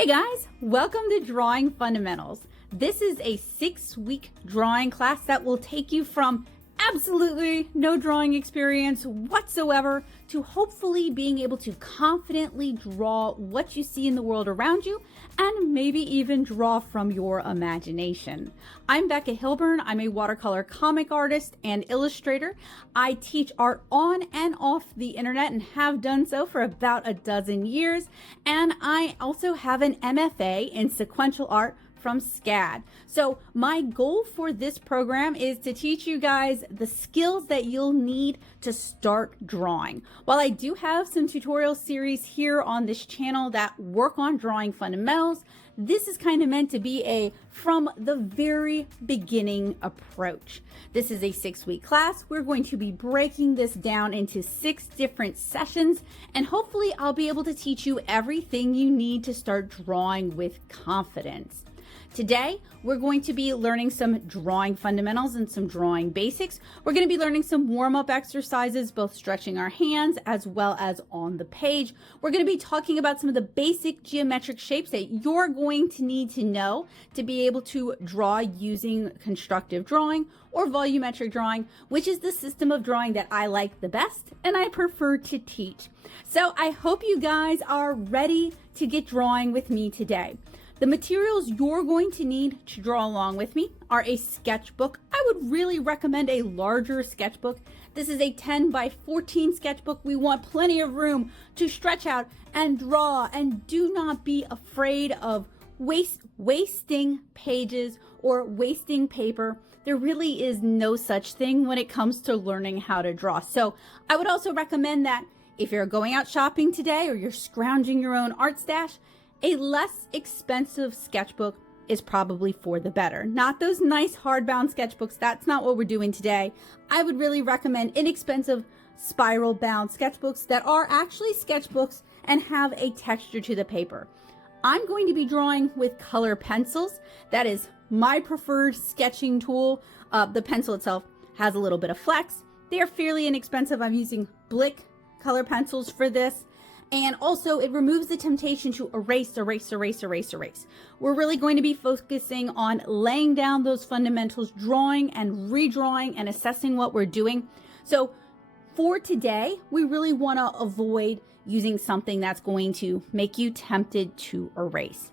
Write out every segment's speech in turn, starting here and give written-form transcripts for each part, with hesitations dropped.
Hey guys, welcome to Drawing Fundamentals. This is a 6-week drawing class that will take you from absolutely no drawing experience whatsoever to hopefully being able to confidently draw what you see in the world around you and maybe even draw from your imagination. I'm Becca Hilburn. I'm a watercolor comic artist and illustrator. I teach art on and off the internet and have done so for about a dozen years. And I also have an MFA in sequential art from SCAD. So my goal for this program is to teach you guys the skills that you'll need to start drawing. While I do have some tutorial series here on this channel that work on drawing fundamentals, this is kind of meant to be a from the very beginning approach. This is a 6-week class. We're going to be breaking this down into 6 different sessions, and hopefully I'll be able to teach you everything you need to start drawing with confidence. Today, we're going to be learning some drawing fundamentals and some drawing basics. We're going to be learning some warm-up exercises, both stretching our hands as well as on the page. We're going to be talking about some of the basic geometric shapes that you're going to need to know to be able to draw using constructive drawing or volumetric drawing, which is the system of drawing that I like the best and I prefer to teach. So I hope you guys are ready to get drawing with me today. The materials you're going to need to draw along with me are a sketchbook. I would really recommend a larger sketchbook. This is a 10 by 14 sketchbook. We want plenty of room to stretch out and draw, and do not be afraid of wasting pages or wasting paper. There really is no such thing when it comes to learning how to draw. So I would also recommend that if you're going out shopping today or you're scrounging your own art stash, a less expensive sketchbook is probably for the better. Not those nice hardbound sketchbooks. That's not what we're doing today. I would really recommend inexpensive spiral bound sketchbooks that are actually sketchbooks and have a texture to the paper. I'm going to be drawing with color pencils. That is my preferred sketching tool. The pencil itself has a little bit of flex. They are fairly inexpensive. I'm using Blick color pencils for this. And also it removes the temptation to erase. We're really going to be focusing on laying down those fundamentals, drawing and redrawing and assessing what we're doing. So for today, we really want to avoid using something that's going to make you tempted to erase.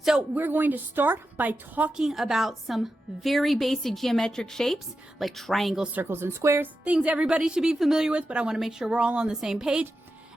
So we're going to start by talking about some very basic geometric shapes like triangles, circles, and squares, things everybody should be familiar with, but I want to make sure we're all on the same page.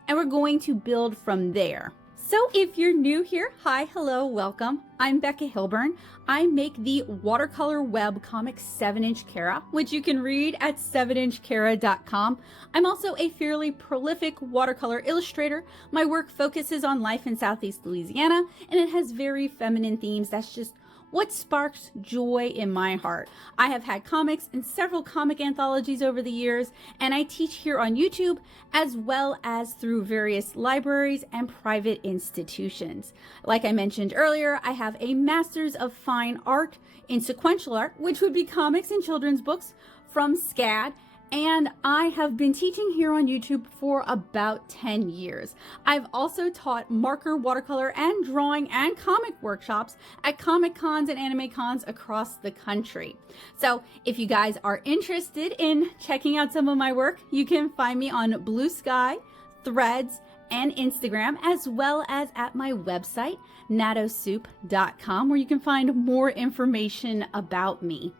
And we're going to build from there. So if you're new here, hi, hello, welcome. I'm Becca Hilburn. I make the watercolor web comic 7-inch Kara, which you can read at 7inchkara.com. I'm also a fairly prolific watercolor illustrator. My work focuses on life in Southeast Louisiana, and it has very feminine themes. That's just what sparks joy in my heart. I have had comics in several comic anthologies over the years, and I teach here on YouTube as well as through various libraries and private institutions. Like I mentioned earlier, I have a Master's of Fine Art in Sequential Art, which would be comics and children's books, from SCAD. And I have been teaching here on YouTube for about 10 years. I've also taught marker, watercolor, and drawing and comic workshops at Comic Cons and Anime Cons across the country. So if you guys are interested in checking out some of my work, you can find me on Blue Sky, Threads, and Instagram, as well as at my website, natosoup.com, where you can find more information about me.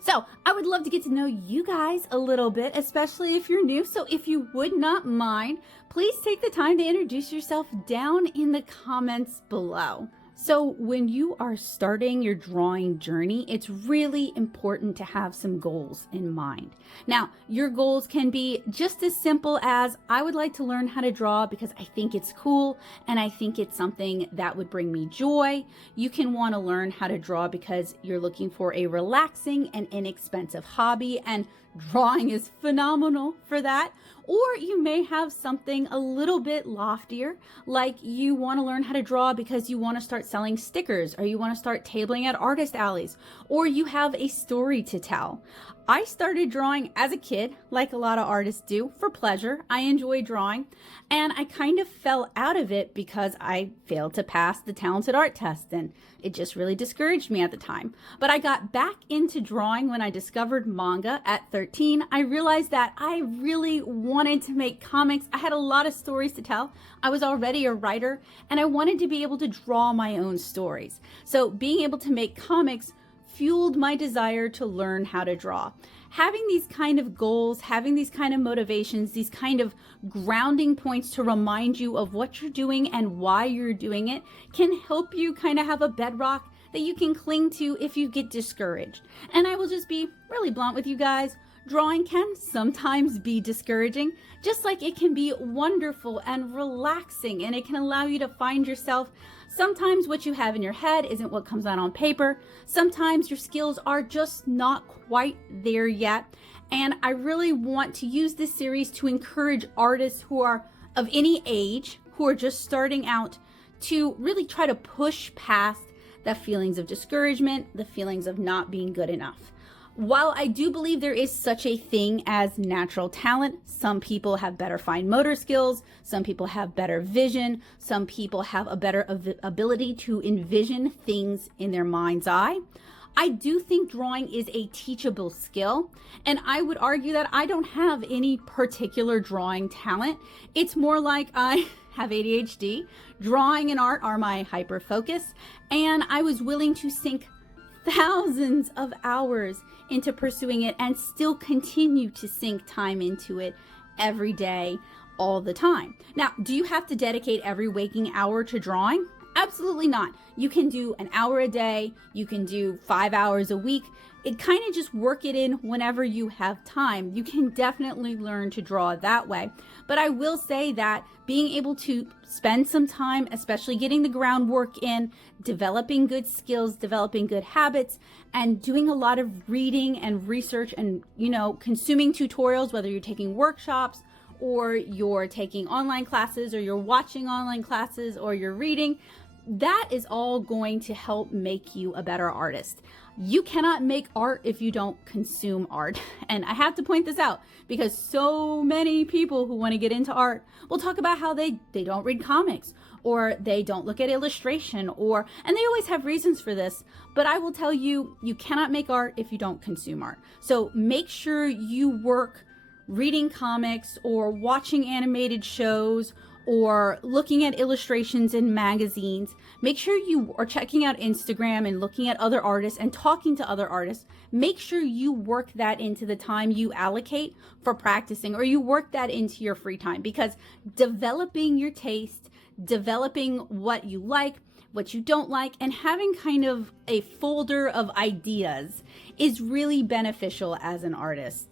So I would love to get to know you guys a little bit, especially if you're new. So if you would not mind, please take the time to introduce yourself down in the comments below. So when you are starting your drawing journey, it's really important to have some goals in mind. Now, your goals can be just as simple as, I would like to learn how to draw because I think it's cool and I think it's something that would bring me joy. You can want to learn how to draw because you're looking for a relaxing and inexpensive hobby, and drawing is phenomenal for that. Or you may have something a little bit loftier, like you want to learn how to draw because you want to start selling stickers, or you want to start tabling at artist alleys, or you have a story to tell. I started drawing as a kid, like a lot of artists do, for pleasure. I enjoy drawing, and I kind of fell out of it because I failed to pass the talented art test, and it just really discouraged me at the time. But I got back into drawing when I discovered manga at 13. I realized that I really wanted to make comics. I had a lot of stories to tell. I was already a writer, and I wanted to be able to draw my own stories. So being able to make comics fueled my desire to learn how to draw. Having these kind of goals, having these kind of motivations, these kind of grounding points to remind you of what you're doing and why you're doing it can help you kind of have a bedrock that you can cling to if you get discouraged. And I will just be really blunt with you guys. Drawing can sometimes be discouraging, just like it can be wonderful and relaxing, and it can allow you to find yourself. Sometimes what you have in your head isn't what comes out on paper. Sometimes your skills are just not quite there yet. And I really want to use this series to encourage artists who are of any age, who are just starting out, to really try to push past the feelings of discouragement, the feelings of not being good enough. While I do believe there is such a thing as natural talent, some people have better fine motor skills, some people have better vision, some people have a better ability to envision things in their mind's eye. I do think drawing is a teachable skill, and I would argue that I don't have any particular drawing talent. It's more like I have ADHD. Drawing and art are my hyper focus, and I was willing to sink thousands of hours into pursuing it and still continue to sink time into it every day, all the time. Now, do you have to dedicate every waking hour to drawing? Absolutely not. You can do an hour a day, you can do 5 hours a week. It kind of just work it in whenever you have time. You can definitely learn to draw that way. But I will say that being able to spend some time, especially getting the groundwork in, developing good skills, developing good habits, and doing a lot of reading and research and, consuming tutorials, whether you're taking workshops or you're taking online classes or you're watching online classes or you're reading, that is all going to help make you a better artist. You cannot make art if you don't consume art. And I have to point this out because so many people who want to get into art will talk about how they don't read comics or they don't look at illustration and they always have reasons for this. But I will tell you, you cannot make art if you don't consume art. So make sure you work reading comics or watching animated shows or looking at illustrations in magazines. Make sure you are checking out Instagram and looking at other artists and talking to other artists. Make sure you work that into the time you allocate for practicing, or you work that into your free time, because developing your taste, developing what you like, what you don't like, and having kind of a folder of ideas is really beneficial as an artist.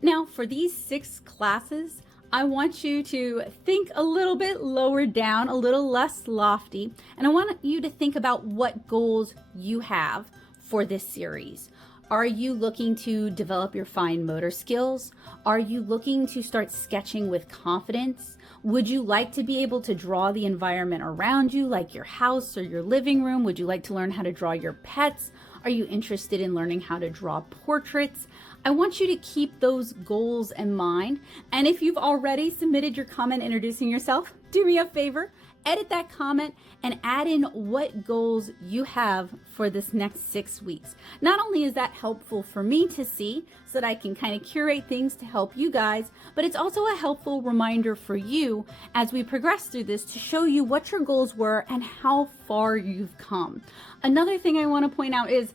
Now, for these 6 classes, I want you to think a little bit lower down, a little less lofty, and I want you to think about what goals you have for this series. Are you looking to develop your fine motor skills? Are you looking to start sketching with confidence? Would you like to be able to draw the environment around you, like your house or your living room? Would you like to learn how to draw your pets? Are you interested in learning how to draw portraits? I want you to keep those goals in mind. And if you've already submitted your comment introducing yourself, do me a favor, edit that comment and add in what goals you have for this next 6 weeks. Not only is that helpful for me to see so that I can kind of curate things to help you guys, but it's also a helpful reminder for you as we progress through this to show you what your goals were and how far you've come. Another thing I want to point out is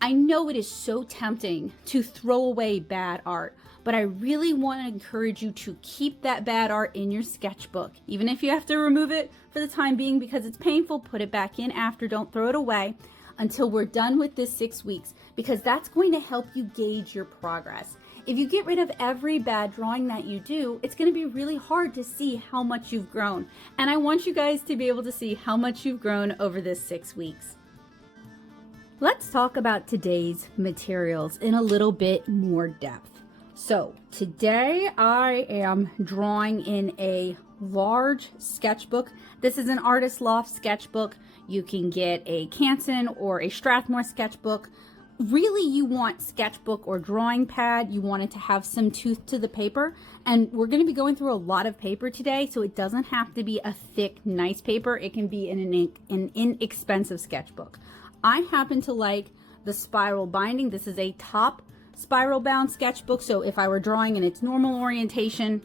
I know it is so tempting to throw away bad art, but I really want to encourage you to keep that bad art in your sketchbook. Even if you have to remove it for the time being because it's painful, put it back in after, don't throw it away until we're done with this 6 weeks, because that's going to help you gauge your progress. If you get rid of every bad drawing that you do, it's going to be really hard to see how much you've grown. And I want you guys to be able to see how much you've grown over this 6 weeks. Let's talk about today's materials in a little bit more depth. So today I am drawing in a large sketchbook. This is an Artist Loft sketchbook. You can get a Canson or a Strathmore sketchbook. Really, you want sketchbook or drawing pad. You want it to have some tooth to the paper. And we're going to be going through a lot of paper today, so it doesn't have to be a thick, nice paper. It can be an inexpensive sketchbook. I happen to like the spiral binding. This is a top spiral bound sketchbook, so if I were drawing in its normal orientation,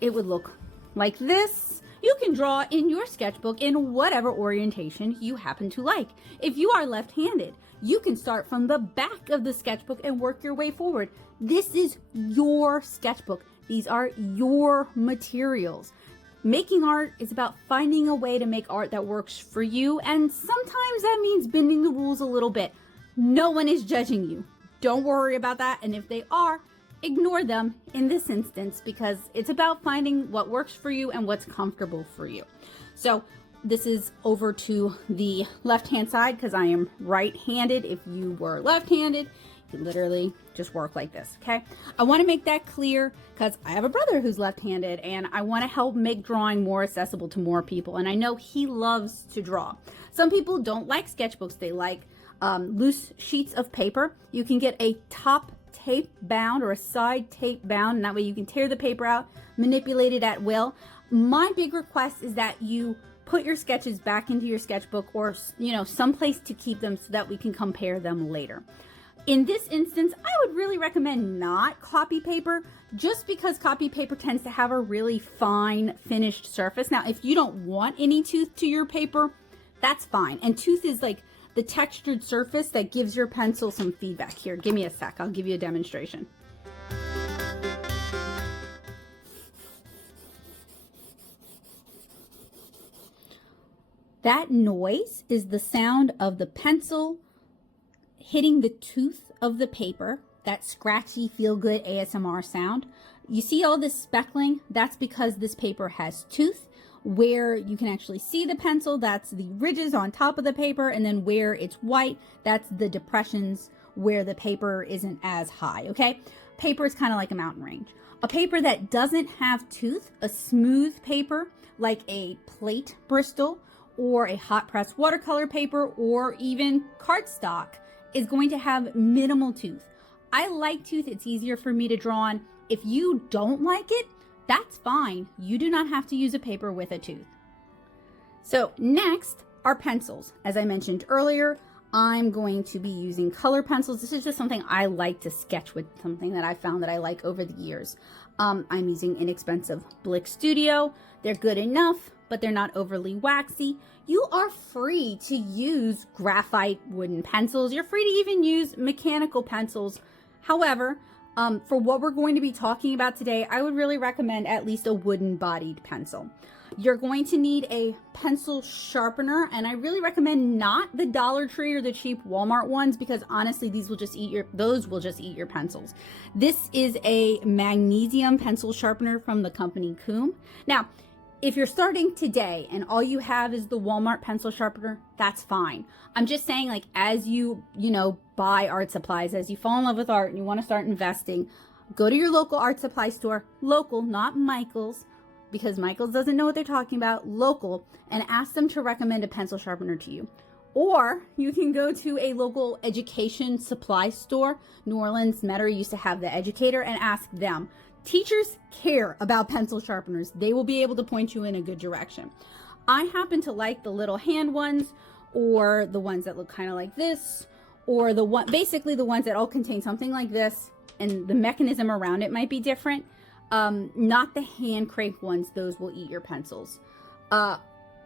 it would look like this. You can draw in your sketchbook in whatever orientation you happen to like. If you are left-handed, you can start from the back of the sketchbook and work your way forward. This is your sketchbook. These are your materials. Making art is about finding a way to make art that works for you, and sometimes that means bending the rules a little bit. No one is judging you. Don't worry about that, and if they are, ignore them in this instance, because it's about finding what works for you and what's comfortable for you. So this is over to the left-hand side because I am right-handed. If you were left-handed, you literally just work like this, okay? I want to make that clear because I have a brother who's left-handed, and I want to help make drawing more accessible to more people, and I know he loves to draw. Some people don't like sketchbooks. They like loose sheets of paper. You can get a top tape bound or a side tape bound, and that way you can tear the paper out, manipulate it at will. My big request is that you put your sketches back into your sketchbook, or someplace to keep them so that we can compare them later. In this instance, I would really recommend not copy paper, just because copy paper tends to have a really fine finished surface. Now, if you don't want any tooth to your paper, that's fine. And tooth is like the textured surface that gives your pencil some feedback. Here, give me a sec. I'll give you a demonstration. That noise is the sound of the pencil hitting the tooth of the paper. That scratchy, feel-good ASMR sound. You see all this speckling? That's because this paper has tooth. Where you can actually see the pencil, that's the ridges on top of the paper, and then where it's white, that's the depressions where the paper isn't as high, okay? Paper is kind of like a mountain range. A paper that doesn't have tooth, a smooth paper like a plate Bristol or a hot press watercolor paper or even cardstock, is going to have minimal tooth. I like tooth. It's easier for me to draw on. If you don't like it, that's fine. You do not have to use a paper with a tooth. So next are pencils. As I mentioned earlier, I'm going to be using color pencils. This is just something I like to sketch with, something that I found that I like over the years. I'm using inexpensive Blick Studio. They're good enough, but they're not overly waxy. You are free to use graphite wooden pencils. You're free to even use mechanical pencils. However, for what we're going to be talking about today, I would really recommend at least a wooden bodied pencil. You're going to need a pencil sharpener, and I really recommend not the Dollar Tree or the cheap Walmart ones, because honestly, those will just eat your pencils. This is a magnesium pencil sharpener from the company Coom. Now, if you're starting today and all you have is the Walmart pencil sharpener, that's fine. I'm just saying, like, as you buy art supplies, as you fall in love with art and you want to start investing, go to your local art supply store, local, not Michael's, because Michael's doesn't know what they're talking about, local, and ask them to recommend a pencil sharpener to you. Or you can go to a local education supply store. New Orleans Metairie used to have the Educator, and ask them. Teachers care about pencil sharpeners. They will be able to point you in a good direction. I happen to like the little hand ones, or the ones that look kind of like this, or basically the ones that all contain something like this, and the mechanism around it might be different. Not the hand crank ones. Those will eat your pencils.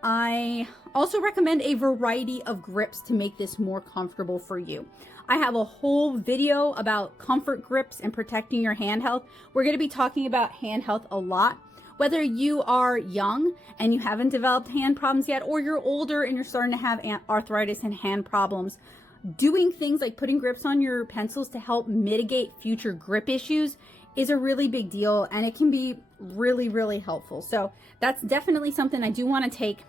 I also recommend a variety of grips to make this more comfortable for you. I have a whole video about comfort grips and protecting your hand health. We're going to be talking about hand health a lot. Whether you are young and you haven't developed hand problems yet, or you're older and you're starting to have arthritis and hand problems, doing things like putting grips on your pencils to help mitigate future grip issues is a really big deal, and it can be really, really helpful. So that's definitely something I do want to take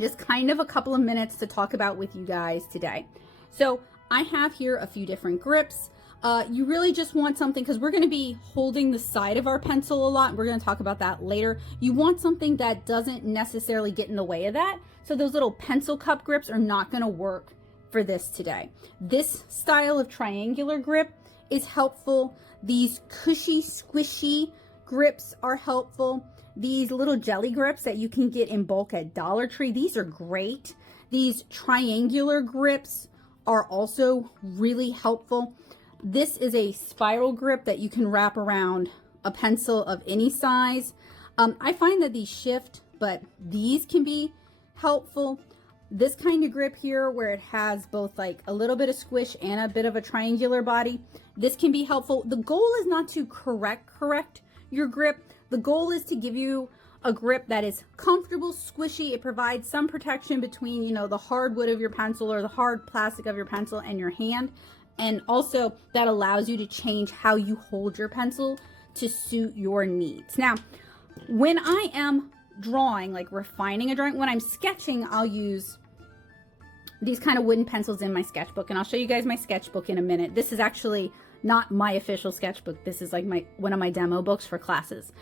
just kind of a couple of minutes to talk about with you guys today. So I have here a few different grips. You really just want something, because we're going to be holding the side of our pencil a lot. We're going to talk about that later. You want something that doesn't necessarily get in the way of that. So those little pencil cup grips are not going to work for this today. This style of triangular grip is helpful. These cushy, squishy grips are helpful. These little jelly grips that you can get in bulk at Dollar Tree, these are great. These triangular grips are also really helpful. This is a spiral grip that you can wrap around a pencil of any size. I find that these shift, but these can be helpful. This kind of grip here, where it has both like a little bit of squish and a bit of a triangular body, this can be helpful. The goal is not to correct your grip. The goal is to give you a grip that is comfortable, squishy. It provides some protection between, you know, the hardwood of your pencil or the hard plastic of your pencil and your hand. And also that allows you to change how you hold your pencil to suit your needs. Now, when I am drawing, like refining a drawing, when I'm sketching, I'll use these kind of wooden pencils in my sketchbook, and I'll show you guys my sketchbook in a minute. This is actually not my official sketchbook. This is like one of my demo books for classes.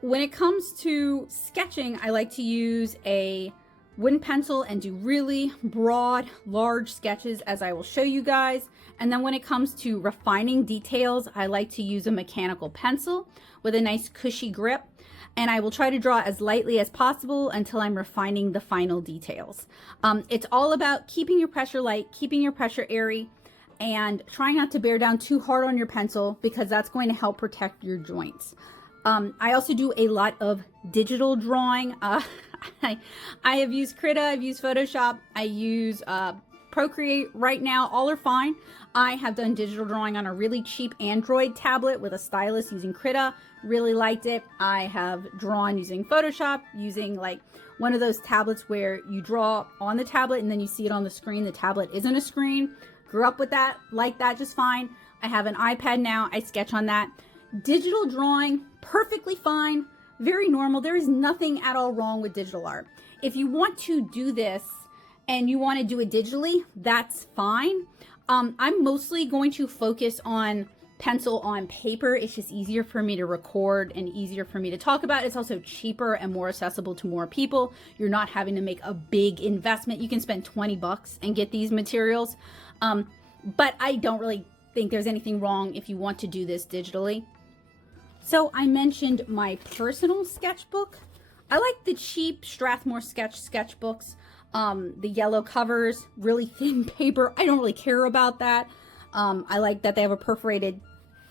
When it comes to sketching, I like to use a wooden pencil and do really broad, large sketches, as I will show you guys. And then when it comes to refining details, I like to use a mechanical pencil with a nice cushy grip. And I will try to draw as lightly as possible until I'm refining the final details. It's all about keeping your pressure light, keeping your pressure airy, and trying not to bear down too hard on your pencil, because that's going to help protect your joints. I also do a lot of digital drawing. I have used Krita, I've used Photoshop, I use Procreate right now. All are fine. I have done digital drawing on a really cheap Android tablet with a stylus using Krita. Really liked it. I have drawn using Photoshop, using like one of those tablets where you draw on the tablet and then you see it on the screen. The tablet isn't a screen. Grew up with that, like that just fine. I have an iPad now. I sketch on that. Digital drawing, perfectly fine, very normal. There is nothing at all wrong with digital art. If you want to do this and you want to do it digitally, that's fine. I'm mostly going to focus on pencil on paper. It's just easier for me to record and easier for me to talk about. It's also cheaper and more accessible to more people. You're not having to make a big investment. You can spend 20 bucks and get these materials. But I don't really think there's anything wrong if you want to do this digitally. So I mentioned my personal sketchbook. I like the cheap Strathmore sketchbooks. The yellow covers, really thin paper. I don't really care about that. I like that they have a perforated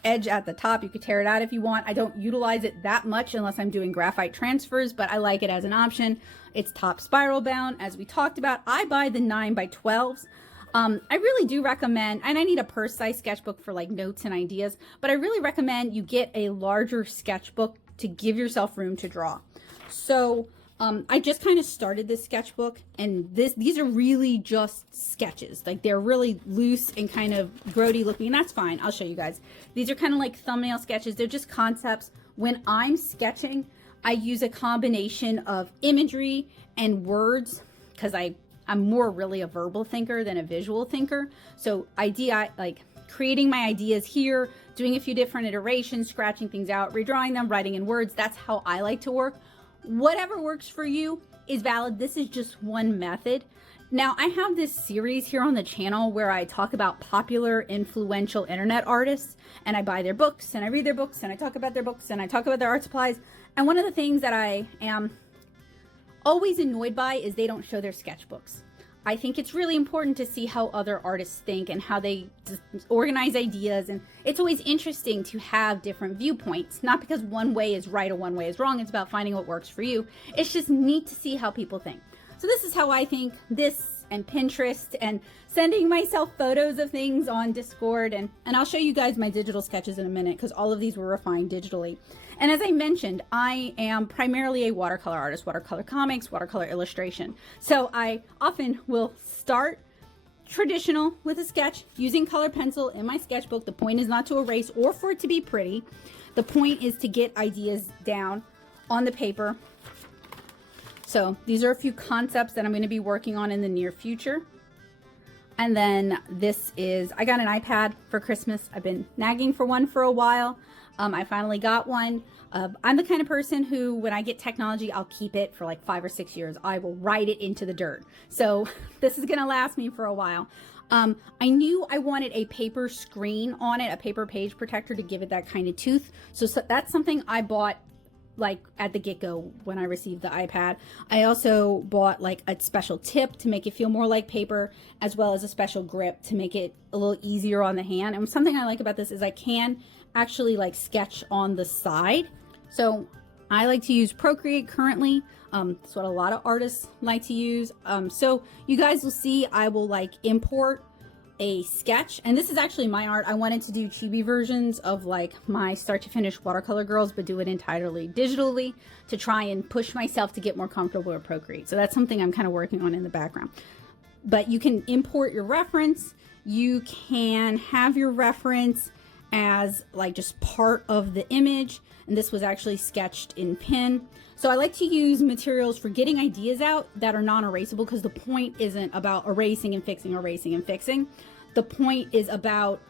edge at the top. You could tear it out if you want. I don't utilize it that much unless I'm doing graphite transfers, but I like it as an option. It's top spiral bound, as we talked about. I buy the 9x12s. I really do recommend, and I need a purse size sketchbook for like notes and ideas, but I really recommend you get a larger sketchbook to give yourself room to draw. So I just kind of started this sketchbook, and these are really just sketches. Like, they're really loose and kind of grody looking, and that's fine. I'll show you guys. These are kind of like thumbnail sketches. They're just concepts. When I'm sketching, I use a combination of imagery and words, because I'm more really a verbal thinker than a visual thinker. So like creating my ideas here, doing a few different iterations, scratching things out, redrawing them, writing in words. That's how I like to work. Whatever works for you is valid. This is just one method. Now, I have this series here on the channel where I talk about popular, influential internet artists, and I buy their books, and I read their books, and I talk about their books, and I talk about their art supplies. And one of the things that I am always annoyed by is they don't show their sketchbooks. I think it's really important to see how other artists think and how they organize ideas, and it's always interesting to have different viewpoints, not because one way is right or one way is wrong. It's about finding what works for you. It's just neat to see how people think. So this is how I think. This and Pinterest and sending myself photos of things on Discord, and I'll show you guys my digital sketches in a minute, because all of these were refined digitally. And as I mentioned, I am primarily a watercolor artist, watercolor comics, watercolor illustration. So I often will start traditional with a sketch using colored pencil in my sketchbook. The point is not to erase or for it to be pretty. The point is to get ideas down on the paper. So these are a few concepts that I'm going to be working on in the near future. And then this is, I got an iPad for Christmas. I've been nagging for one for a while. I finally got one. I'm the kind of person who, when I get technology, I'll keep it for like 5 or 6 years. I will ride it into the dirt. So this is gonna last me for a while. I knew I wanted a paper screen on it, a paper page protector to give it that kind of tooth. So that's something I bought like at the get-go when I received the iPad. I also bought like a special tip to make it feel more like paper, as well as a special grip to make it a little easier on the hand. And something I like about this is I can actually like sketch on the side. So I like to use Procreate currently. That's what a lot of artists like to use. So you guys will see I will like import a sketch, and this is actually my art. I wanted to do chibi versions of like my start to finish watercolor girls, but do it entirely digitally to try and push myself to get more comfortable with Procreate. So that's something I'm kind of working on in the background. But you can import your reference. You can have your reference as like just part of the image, and this was actually sketched in pen. So I like to use materials for getting ideas out that are non-erasable, because the point isn't about erasing and fixing, erasing and fixing. The point is about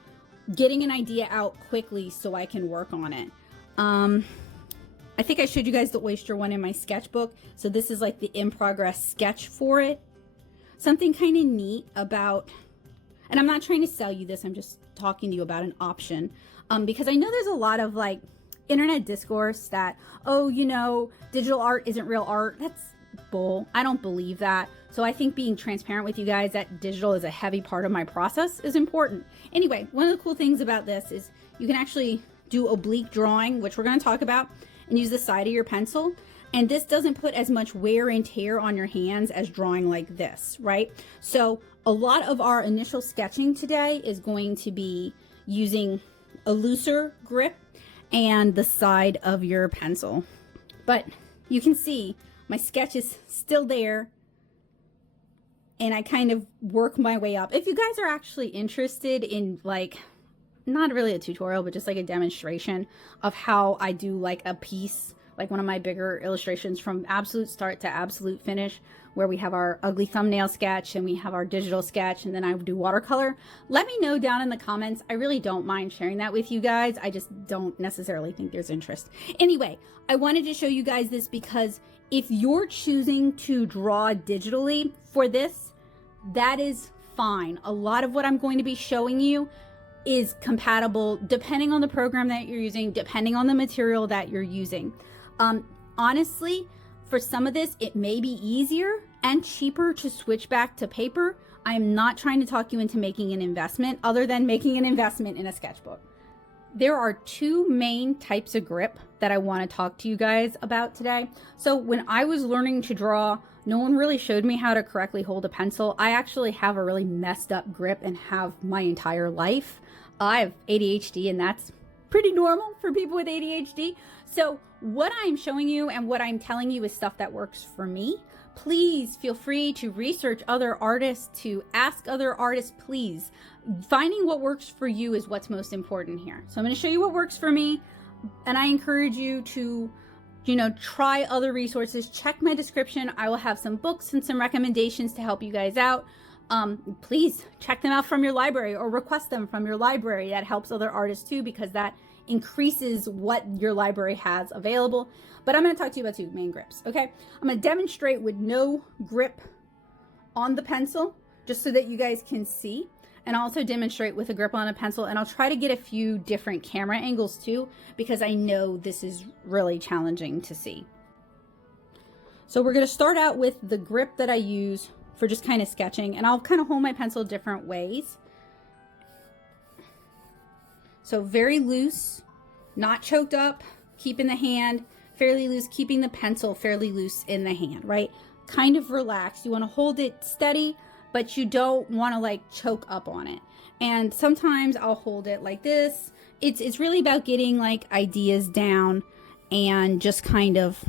getting an idea out quickly so I can work on it. I think I showed you guys the oyster one in my sketchbook. So this is like the in progress sketch for it. Something kind of neat about, and I'm not trying to sell you this, I'm just talking to you about an option, because I know there's a lot of like internet discourse that, oh, you know, digital art isn't real art. That's bull. I don't believe that. So I think being transparent with you guys that digital is a heavy part of my process is important. Anyway, one of the cool things about this is you can actually do oblique drawing, which we're going to talk about, and use the side of your pencil. And this doesn't put as much wear and tear on your hands as drawing like this, right? So a lot of our initial sketching today is going to be using a looser grip and the side of your pencil. But you can see my sketch is still there, and I kind of work my way up. If you guys are actually interested in like, not really a tutorial, but just like a demonstration of how I do like a piece, like one of my bigger illustrations from absolute start to absolute finish, where we have our ugly thumbnail sketch and we have our digital sketch, and then I do watercolor, let me know down in the comments. I really don't mind sharing that with you guys. I just don't necessarily think there's interest. Anyway, I wanted to show you guys this because if you're choosing to draw digitally for this, that is fine. A lot of what I'm going to be showing you is compatible depending on the program that you're using, depending on the material that you're using. Honestly, for some of this, it may be easier and cheaper to switch back to paper. I am not trying to talk you into making an investment other than making an investment in a sketchbook. There are two main types of grip that I want to talk to you guys about today. So when I was learning to draw, no one really showed me how to correctly hold a pencil. I actually have a really messed up grip and have my entire life. I have ADHD, and that's pretty normal for people with ADHD. So what I'm showing you and what I'm telling you is stuff that works for me. Please feel free to research other artists, to ask other artists, please. Finding what works for you is what's most important here. So I'm going to show you what works for me, and I encourage you to, you know, try other resources. Check my description. I will have some books and some recommendations to help you guys out. Please check them out from your library or request them from your library. That helps other artists too, because that increases what your library has available. But I'm going to talk to you about two main grips, okay? I'm going to demonstrate with no grip on the pencil just so that you guys can see, and also demonstrate with a grip on a pencil, and I'll try to get a few different camera angles too, because I know this is really challenging to see. So we're going to start out with the grip that I use for just kind of sketching, and I'll kind of hold my pencil different ways. So very loose, not choked up, keeping the hand fairly loose, keeping the pencil fairly loose in the hand, right? Kind of relaxed. You want to hold it steady, but you don't want to like choke up on it. And sometimes I'll hold it like this. It's really about getting like ideas down and just kind of,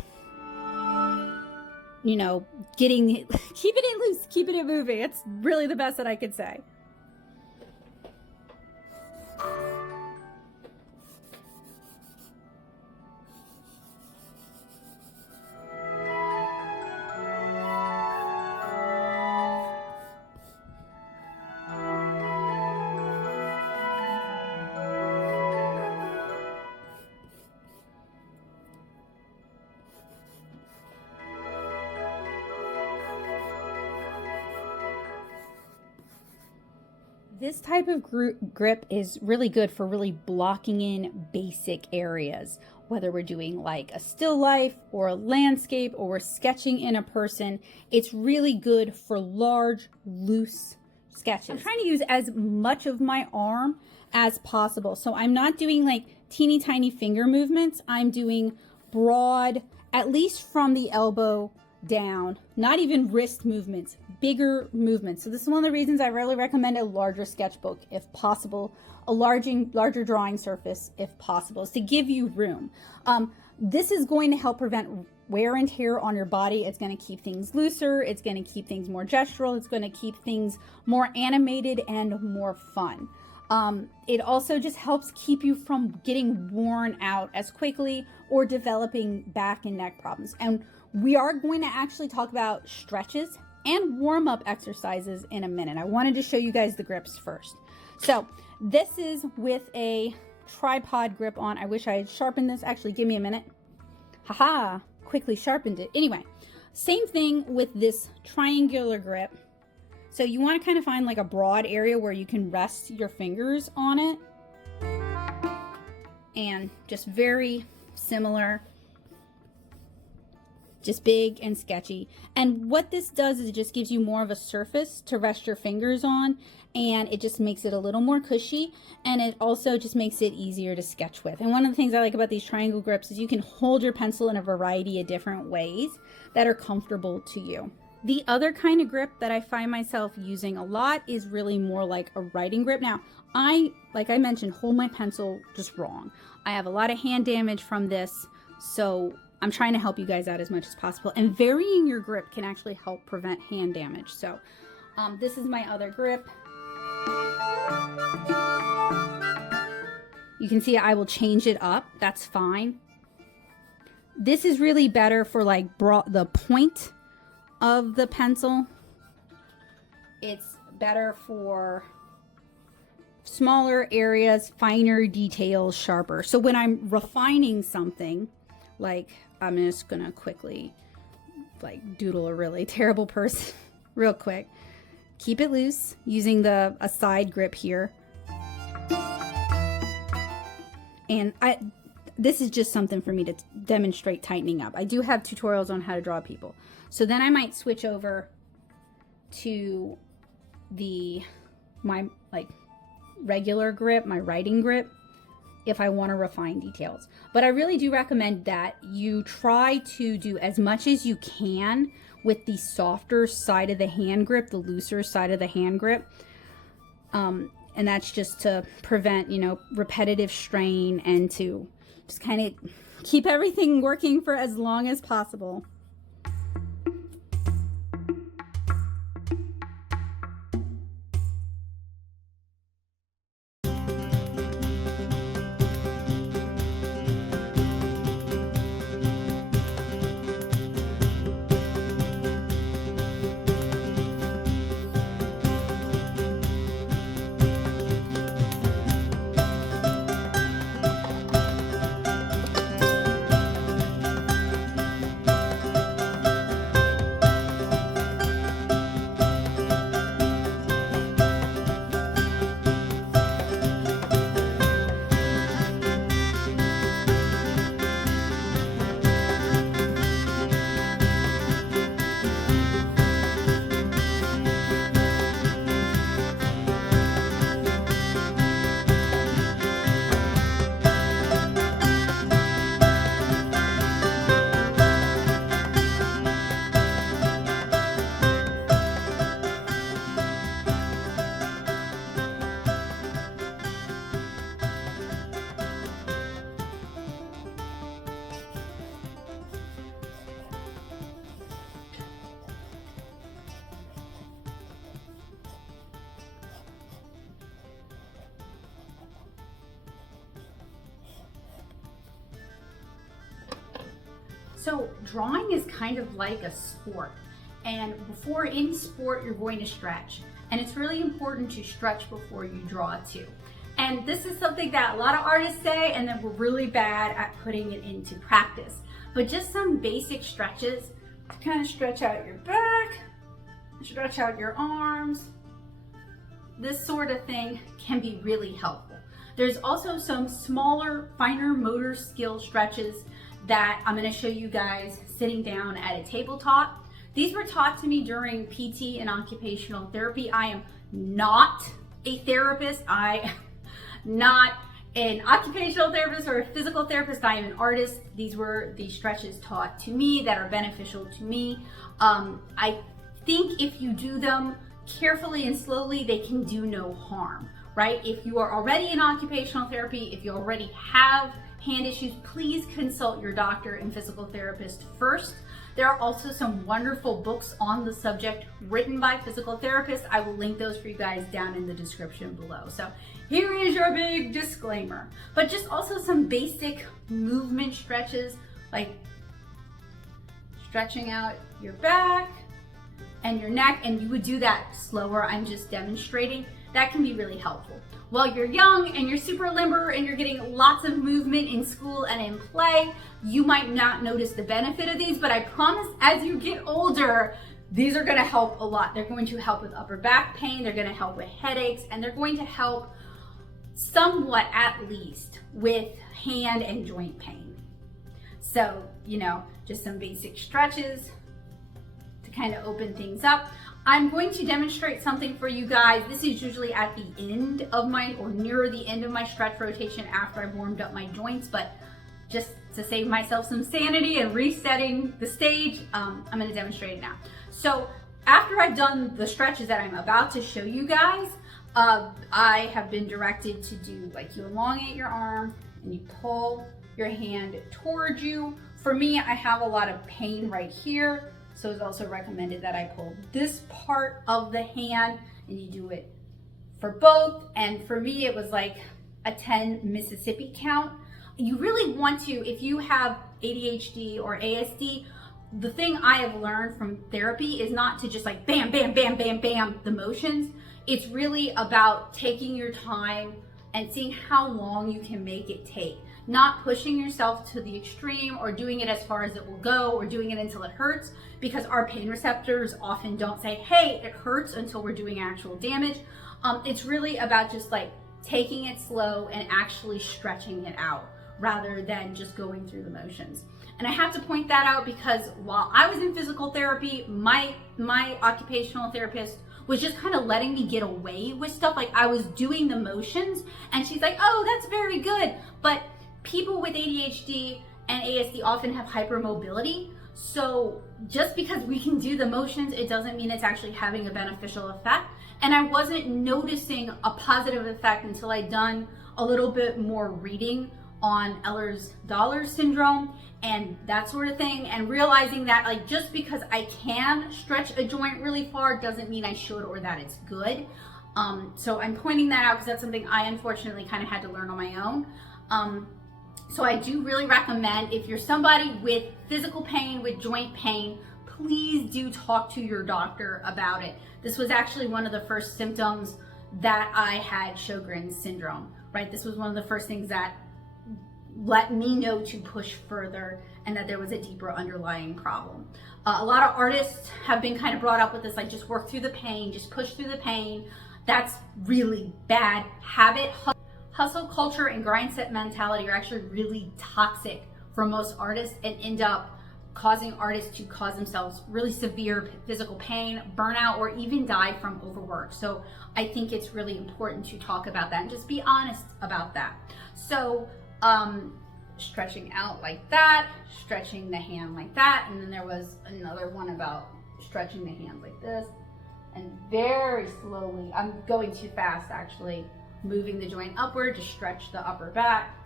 you know, keeping it loose, keeping it moving. It's really the best that I could say. This type of grip is really good for really blocking in basic areas, whether we're doing like a still life or a landscape or we're sketching in a person. It's really good for large, loose sketches. I'm trying to use as much of my arm as possible. So I'm not doing like teeny tiny finger movements. I'm doing broad, at least from the elbow down, not even wrist movements, bigger movements. So this is one of the reasons I really recommend a larger sketchbook if possible, a larger drawing surface if possible, is to give you room. This is going to help prevent wear and tear on your body. It's going to keep things looser. It's going to keep things more gestural. It's going to keep things more animated and more fun. It also just helps keep you from getting worn out as quickly or developing back and neck problems. And we are going to actually talk about stretches and warm-up exercises in a minute. I wanted to show you guys the grips first. So this is with a tripod grip on. I wish I had sharpened this. Actually, give me a minute. Haha, quickly sharpened it. Anyway, same thing with this triangular grip. So you want to kind of find like a broad area where you can rest your fingers on it. And just very similar, just big and sketchy. And what this does is it just gives you more of a surface to rest your fingers on, and it just makes it a little more cushy, and it also just makes it easier to sketch with. And one of the things I like about these triangle grips is you can hold your pencil in a variety of different ways that are comfortable to you. The other kind of grip that I find myself using a lot is really more like a writing grip. Now, like I mentioned, hold my pencil just wrong. I have a lot of hand damage from this, so I'm trying to help you guys out as much as possible. And varying your grip can actually help prevent hand damage. So this is my other grip. You can see I will change it up. That's fine. This is really better for like the point of the pencil. It's better for smaller areas, finer details, sharper. So when I'm refining something, like I'm just gonna quickly like doodle a really terrible person real quick. Keep it loose using a side grip here. And this is just something for me to demonstrate tightening up. I do have tutorials on how to draw people. So then I might switch over to my like regular grip, my writing grip, if I want to refine details. But I really do recommend that you try to do as much as you can with the softer side of the hand grip, the looser side of the hand grip. And that's just to prevent, repetitive strain and to just kind of keep everything working for as long as possible. So drawing is kind of like a sport, and before any sport you're going to stretch, and it's really important to stretch before you draw too. And this is something that a lot of artists say, and then we're really bad at putting it into practice. But just some basic stretches to kind of stretch out your back, stretch out your arms, this sort of thing can be really helpful. There's also some smaller, finer motor skill stretches that I'm going to show you guys sitting down at a tabletop. These were taught to me during PT and occupational therapy. I am not a therapist. I am not an occupational therapist or a physical therapist. I am an artist. These were the stretches taught to me that are beneficial to me. I think if you do them carefully and slowly, they can do no harm, right? If you are already in occupational therapy, if you already have hand issues, please consult your doctor and physical therapist first. There are also some wonderful books on the subject written by physical therapists. I will link those for you guys down in the description below. So here is your big disclaimer, but just also some basic movement stretches, like stretching out your back and your neck, and you would do that slower. I'm just demonstrating. That can be really helpful. While you're young and you're super limber and you're getting lots of movement in school and in play, you might not notice the benefit of these, but I promise as you get older, these are gonna help a lot. They're going to help with upper back pain, they're gonna help with headaches, and they're going to help somewhat at least with hand and joint pain. So, just some basic stretches to kind of open things up. I'm going to demonstrate something for you guys. This is usually at the end of or nearer the end of my stretch rotation after I've warmed up my joints, but just to save myself some sanity and resetting the stage, I'm gonna demonstrate it now. So after I've done the stretches that I'm about to show you guys, I have been directed to do, like, you elongate your arm and you pull your hand towards you. For me, I have a lot of pain right here. So it's also recommended that I pull this part of the hand, and you do it for both. And for me, it was like a 10 Mississippi count. You really want to, if you have ADHD or ASD, the thing I have learned from therapy is not to just like bam, bam, bam, bam, bam, the motions. It's really about taking your time and seeing how long you can make it take. Not pushing yourself to the extreme or doing it as far as it will go or doing it until it hurts, because our pain receptors often don't say, hey, it hurts, until we're doing actual damage. It's really about just like taking it slow and actually stretching it out rather than just going through the motions. And I have to point that out because while I was in physical therapy, my occupational therapist was just kind of letting me get away with stuff. Like, I was doing the motions and she's like, oh, that's very good. But people with ADHD and ASD often have hypermobility. So just because we can do the motions, it doesn't mean it's actually having a beneficial effect. And I wasn't noticing a positive effect until I'd done a little bit more reading on Ehlers-Danlos syndrome and that sort of thing, and realizing that, like, just because I can stretch a joint really far doesn't mean I should or that it's good. So I'm pointing that out because that's something I unfortunately kind of had to learn on my own. So I do really recommend, if you're somebody with physical pain, with joint pain, please do talk to your doctor about it. This was actually one of the first symptoms that I had Sjogren's syndrome, right? This was one of the first things that let me know to push further and that there was a deeper underlying problem. A lot of artists have been kind of brought up with this, like, just work through the pain, just push through the pain. That's really bad habit. Hustle culture and grind set mentality are actually really toxic for most artists and end up causing artists to cause themselves really severe physical pain, burnout, or even die from overwork. So I think it's really important to talk about that and just be honest about that. So stretching out like that, stretching the hand like that, and then there was another one about stretching the hand like this, and very slowly, I'm going too fast actually, moving the joint upward to stretch the upper back,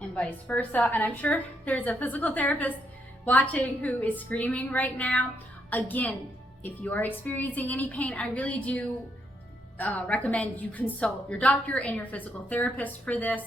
and vice versa. And I'm sure there's a physical therapist watching who is screaming right now. Again, if you are experiencing any pain, I really do recommend you consult your doctor and your physical therapist for this,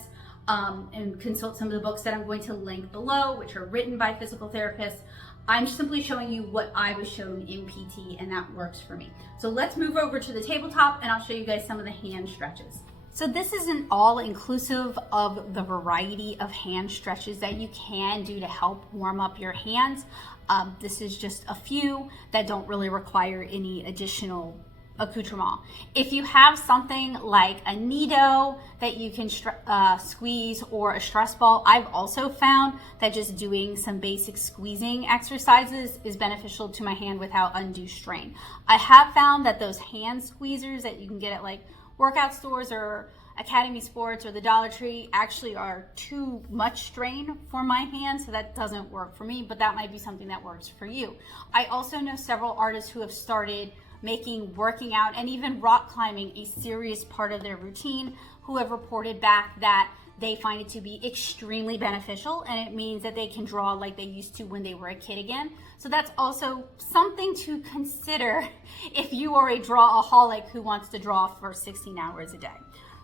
and consult some of the books that I'm going to link below, which are written by physical therapists. I'm simply showing you what I was shown in PT, and that works for me. So let's move over to the tabletop and I'll show you guys some of the hand stretches. So this isn't all inclusive of the variety of hand stretches that you can do to help warm up your hands. This is just a few that don't really require any additional accoutrement. If you have something like a needle that you can squeeze, or a stress ball, I've also found that just doing some basic squeezing exercises is beneficial to my hand without undue strain. I have found that those hand squeezers that you can get at like workout stores or Academy Sports or the Dollar Tree actually are too much strain for my hands, so that doesn't work for me, but that might be something that works for you. I also know several artists who have started making working out and even rock climbing a serious part of their routine, who have reported back that they find it to be extremely beneficial, and it means that they can draw like they used to when they were a kid again. So that's also something to consider if you are a drawaholic who wants to draw for 16 hours a day.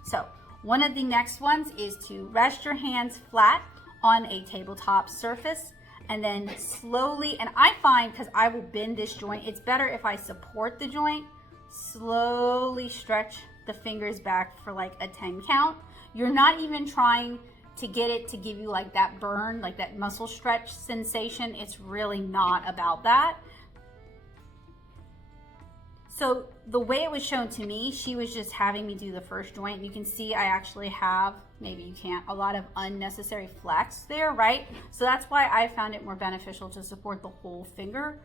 So one of the next ones is to rest your hands flat on a tabletop surface, and then slowly, and I find, because I will bend this joint, it's better if I support the joint, slowly stretch the fingers back for like a 10 count. You're not even trying to get it to give you like that burn, like that muscle stretch sensation. It's really not about that. So the way it was shown to me, she was just having me do the first joint. And you can see I actually have, maybe you can't, a lot of unnecessary flex there, right? So that's why I found it more beneficial to support the whole finger.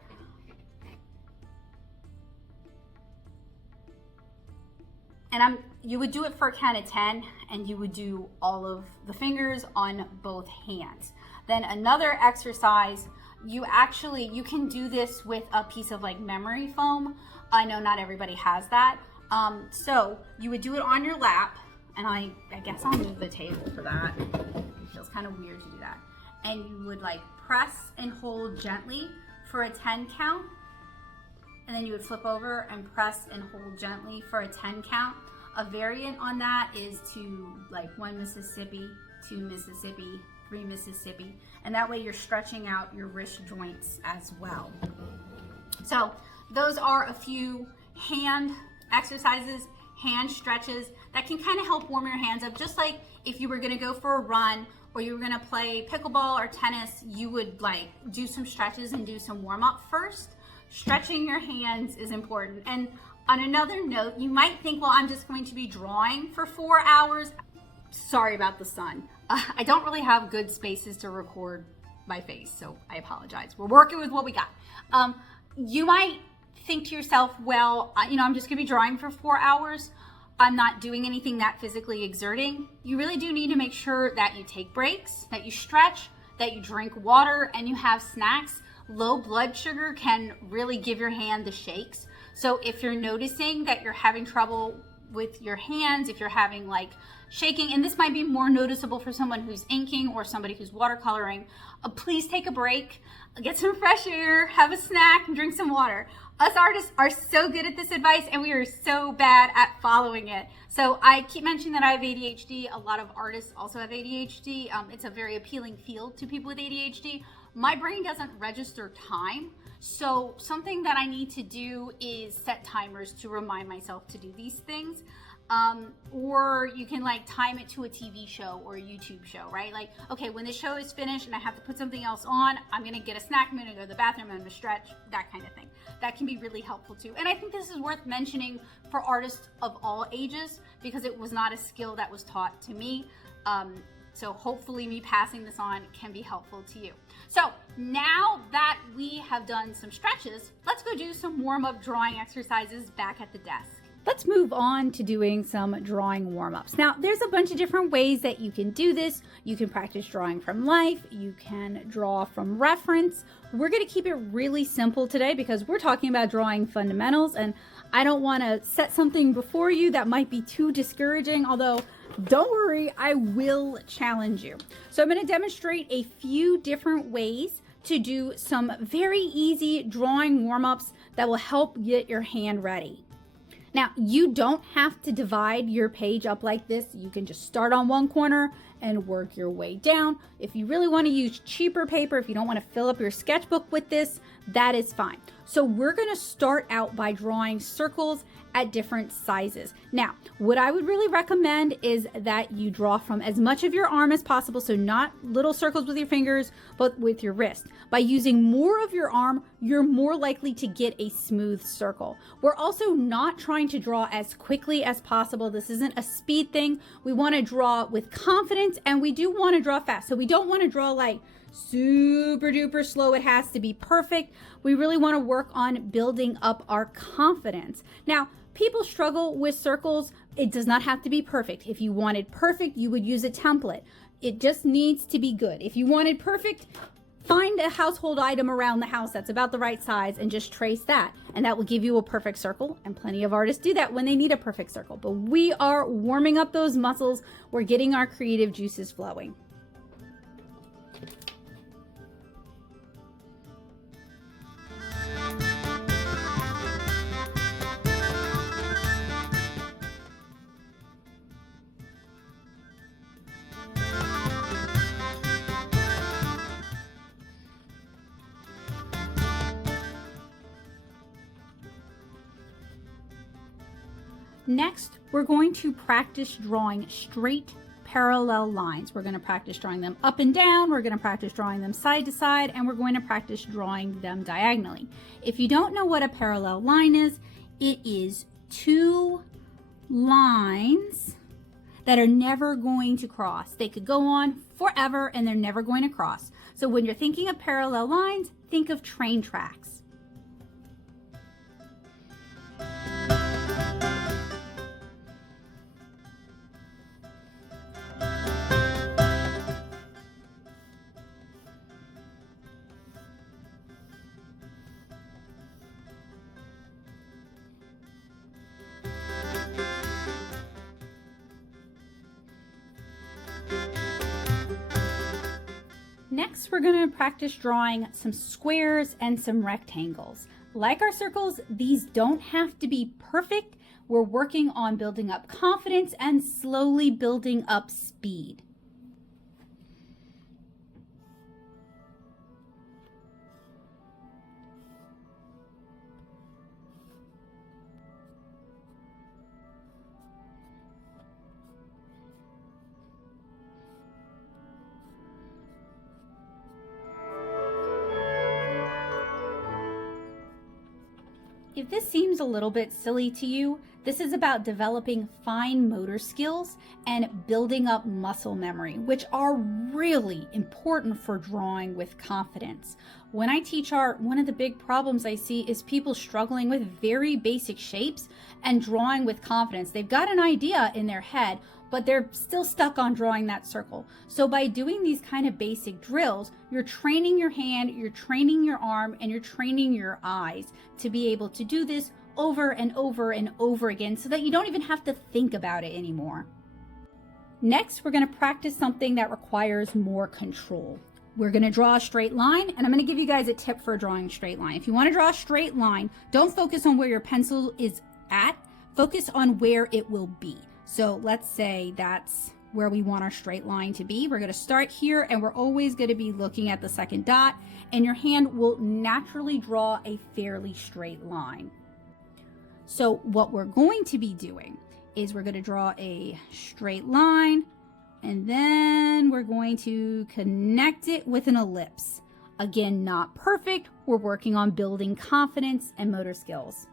And you would do it for a count of 10, and you would do all of the fingers on both hands. Then another exercise, you can do this with a piece of like memory foam. I know not everybody has that. So you would do it on your lap, and I guess I'll move the table for that. It feels kind of weird to do that. And you would like press and hold gently for a 10 count. And then you would flip over and press and hold gently for a 10 count. A variant on that is to like 1 Mississippi, 2 Mississippi, 3 Mississippi. And that way you're stretching out your wrist joints as well. So those are a few hand exercises, hand stretches that can kind of help warm your hands up. Just like if you were gonna go for a run or you were gonna play pickleball or tennis, you would like do some stretches and do some warm up first. Stretching your hands is important. And on another note, you might think, well, I'm just going to be drawing for 4 hours. Sorry about the sun. I don't really have good spaces to record my face, so I apologize. We're working with what we got. You might think to yourself, well, I'm just gonna be drawing for 4 hours. I'm not doing anything that physically exerting. You really do need to make sure that you take breaks, that you stretch, that you drink water, and you have snacks. Low blood sugar can really give your hand the shakes. So if you're noticing that you're having trouble with your hands, if you're having like shaking, and this might be more noticeable for someone who's inking or somebody who's watercoloring, please take a break, get some fresh air, have a snack, and drink some water. Us artists are so good at this advice, and we are so bad at following it. So I keep mentioning that I have ADHD. A lot of artists also have ADHD. It's a very appealing field to people with ADHD. My brain doesn't register time. So something that I need to do is set timers to remind myself to do these things. Or you can like time it to a TV show or a YouTube show, right? Like, okay, when the show is finished and I have to put something else on, I'm gonna get a snack, I'm gonna go to the bathroom, I'm gonna stretch, that kind of thing. That can be really helpful too. And I think this is worth mentioning for artists of all ages because it was not a skill that was taught to me. So hopefully me passing this on can be helpful to you. So now that we have done some stretches, let's go do some warm-up drawing exercises back at the desk. Let's move on to doing some drawing warm-ups. Now, there's a bunch of different ways that you can do this. You can practice drawing from life. You can draw from reference. We're going to keep it really simple today because we're talking about drawing fundamentals, and I don't want to set something before you that might be too discouraging, although don't worry, I will challenge you. So I'm going to demonstrate a few different ways to do some very easy drawing warm-ups that will help get your hand ready. Now, you don't have to divide your page up like this. You can just start on one corner and work your way down. If you really want to use cheaper paper, if you don't want to fill up your sketchbook with this, that is fine. So we're going to start out by drawing circles at different sizes. Now, what I would really recommend is that you draw from as much of your arm as possible, so not little circles with your fingers, but with your wrist. By using more of your arm, you're more likely to get a smooth circle. We're also not trying to draw as quickly as possible. This isn't a speed thing. We want to draw with confidence, and we do want to draw fast. So we don't want to draw like super duper slow. It has to be perfect. We really want to work on building up our confidence. Now, people struggle with circles. It does not have to be perfect. If you wanted perfect, you would use a template. It just needs to be good. If you wanted perfect, find a household item around the house that's about the right size and just trace that. And that will give you a perfect circle. And plenty of artists do that when they need a perfect circle. But we are warming up those muscles. We're getting our creative juices flowing. Next, we're going to practice drawing straight parallel lines. We're going to practice drawing them up and down, we're going to practice drawing them side to side, and we're going to practice drawing them diagonally. If you don't know what a parallel line is, it is two lines that are never going to cross. They could go on forever and they're never going to cross. So when you're thinking of parallel lines, think of train tracks. Next, we're going to practice drawing some squares and some rectangles. Like our circles, these don't have to be perfect. We're working on building up confidence and slowly building up speed. If this seems a little bit silly to you, this is about developing fine motor skills and building up muscle memory, which are really important for drawing with confidence. When I teach art, one of the big problems I see is people struggling with very basic shapes and drawing with confidence. They've got an idea in their head, but they're still stuck on drawing that circle. So by doing these kind of basic drills, you're training your hand, you're training your arm, and you're training your eyes to be able to do this over and over and over again so that you don't even have to think about it anymore. Next, we're going to practice something that requires more control. We're going to draw a straight line, and I'm going to give you guys a tip for drawing a straight line. If you want to draw a straight line, don't focus on where your pencil is at, focus on where it will be. So let's say that's where we want our straight line to be. We're going to start here, and we're always going to be looking at the second dot, and your hand will naturally draw a fairly straight line. So what we're going to be doing is we're going to draw a straight line, and then we're going to connect it with an ellipse. Again, not perfect. We're working on building confidence and motor skills.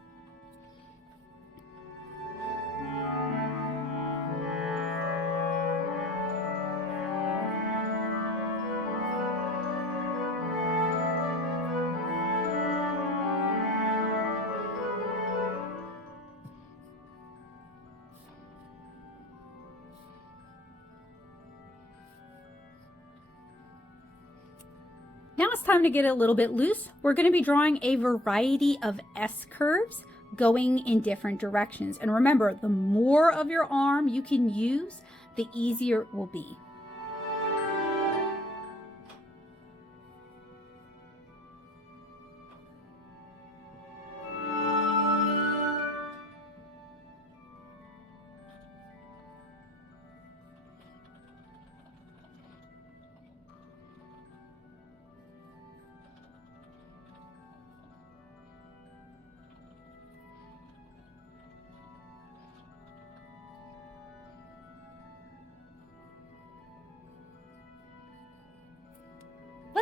Now it's time to get a little bit loose. We're going to be drawing a variety of S curves going in different directions. And remember, the more of your arm you can use, the easier it will be.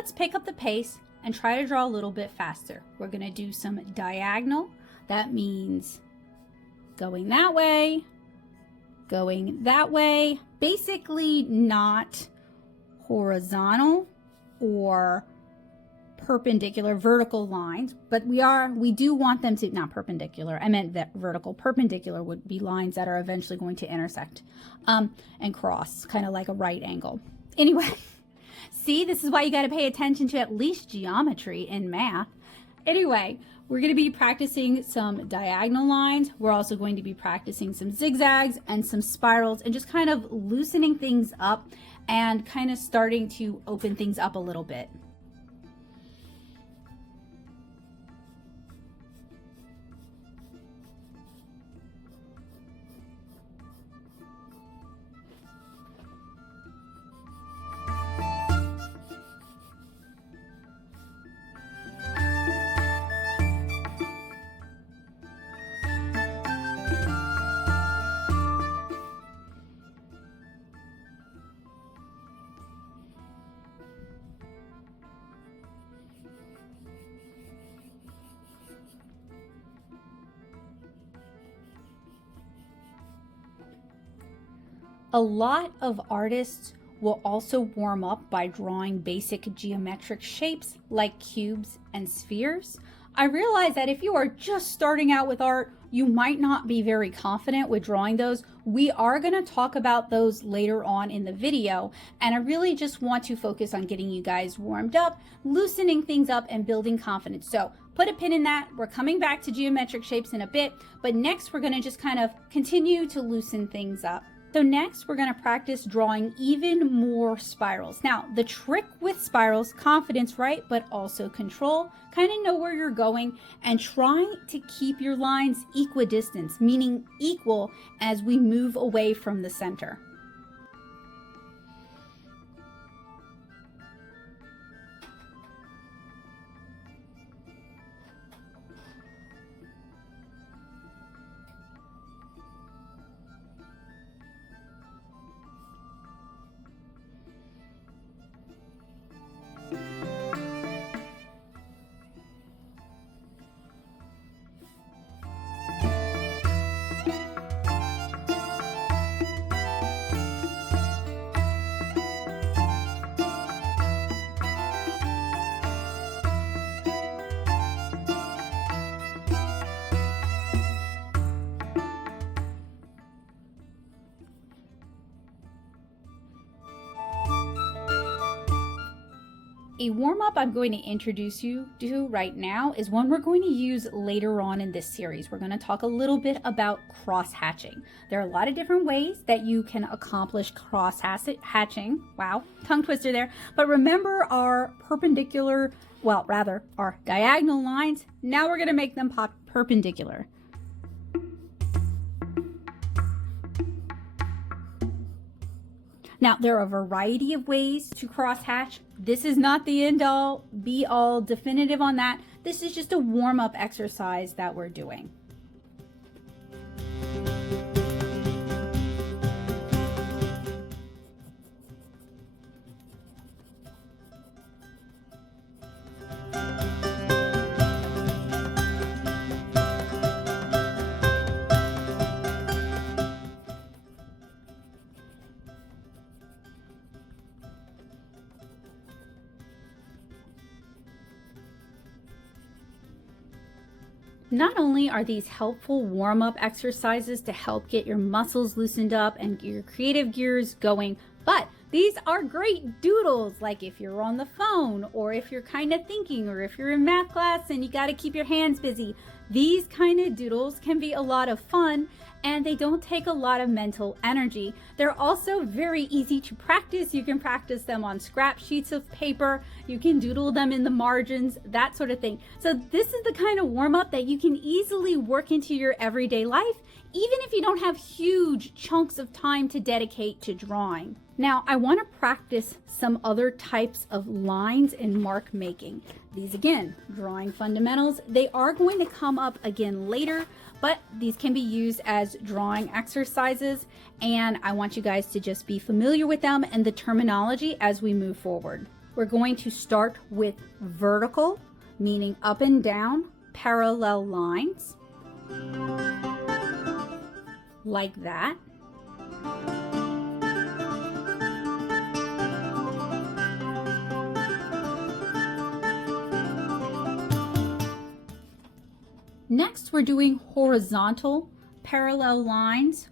let's pick up the pace and try to draw a little bit faster. We're going to do some diagonal. That means going that way, basically not horizontal or perpendicular vertical lines, but we do want them to, not perpendicular, I meant that vertical. Perpendicular would be lines that are eventually going to intersect and cross, kind of like a right angle. Anyway, see, this is why you got to pay attention to at least geometry in math. Anyway, we're going to be practicing some diagonal lines. We're also going to be practicing some zigzags and some spirals and just kind of loosening things up and kind of starting to open things up a little bit. A lot of artists will also warm up by drawing basic geometric shapes like cubes and spheres. I realize that if you are just starting out with art, you might not be very confident with drawing those. We are going to talk about those later on in the video, and I really just want to focus on getting you guys warmed up, loosening things up, and building confidence. So put a pin in that. We're coming back to geometric shapes in a bit, but next we're going to just kind of continue to loosen things up. So next, we're going to practice drawing even more spirals. Now, the trick with spirals, confidence, right? But also control. Kind of know where you're going and try to keep your lines equidistant, meaning equal as we move away from the center. A warm-up I'm going to introduce you to right now is one we're going to use later on in this series. We're going to talk a little bit about cross-hatching. There are a lot of different ways that you can accomplish cross-hatching. Wow, tongue twister there. But remember our perpendicular, well, rather our diagonal lines. Now we're going to make them perpendicular. Now, there are a variety of ways to cross-hatch. This is not the end-all, be-all definitive on that. This is just a warm-up exercise that we're doing. Not only are these helpful warm-up exercises to help get your muscles loosened up and your creative gears going, but these are great doodles, like if you're on the phone or if you're kind of thinking or if you're in math class and you got to keep your hands busy. These kind of doodles can be a lot of fun and they don't take a lot of mental energy. They're also very easy to practice. You can practice them on scrap sheets of paper. You can doodle them in the margins, that sort of thing. So this is the kind of warm-up that you can easily work into your everyday life, even if you don't have huge chunks of time to dedicate to drawing. Now, I want to practice some other types of lines and mark making. These, again, drawing fundamentals. They are going to come up again later, but these can be used as drawing exercises, and I want you guys to just be familiar with them and the terminology as we move forward. we're going to start with vertical, meaning up and down, parallel lines, like that. Next, we're doing horizontal parallel lines,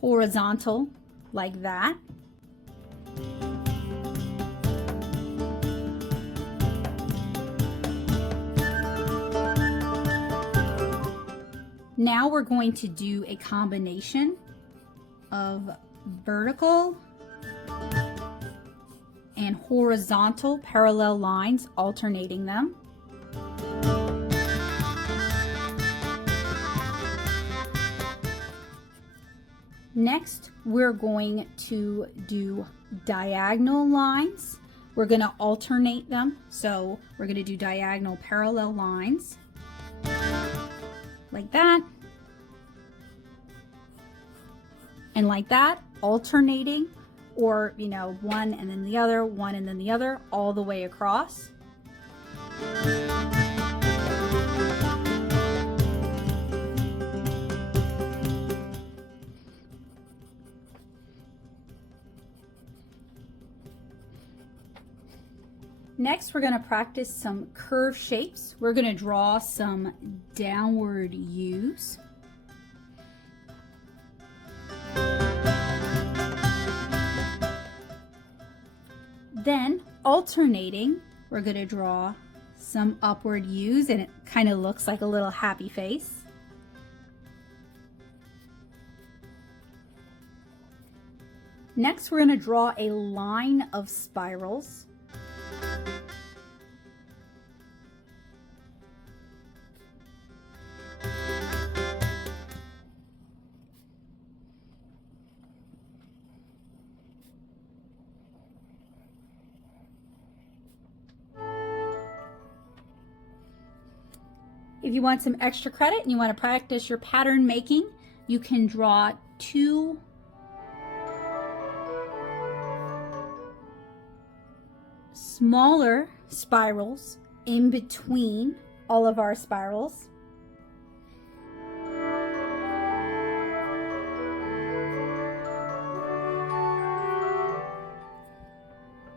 horizontal, like that. Now we're going to do a combination of vertical and horizontal parallel lines, alternating them. Next, we're going to do diagonal lines. We're going to alternate them. So we're going to do diagonal parallel lines, like that, and like that, alternating, or, you know, one and then the other, one and then the other, all the way across. Next, we're going to practice some curve shapes. We're going to draw some downward U's. Then, alternating, we're going to draw some upward U's, and it kind of looks like a little happy face. Next, we're going to draw a line of spirals. If you want some extra credit and you want to practice your pattern making, you can draw 2 smaller spirals in between all of our spirals.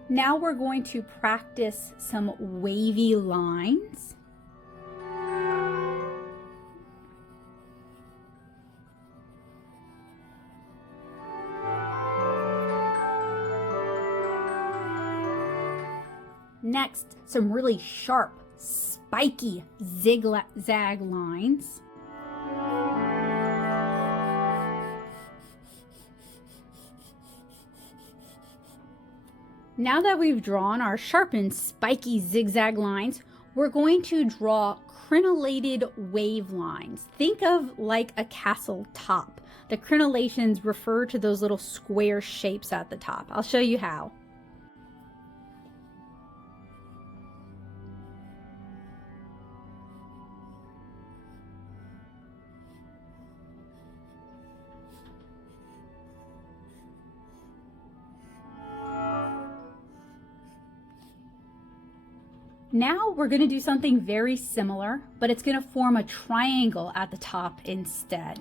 Now we're going to practice some wavy lines. Next, some really sharp, spiky zigzag lines. Now that we've drawn our sharpened, spiky zigzag lines, we're going to draw crenellated wave lines. Think of like a castle top. The crenellations refer to those little square shapes at the top. I'll show you how. Now we're going to do something very similar, but it's going to form a triangle at the top instead.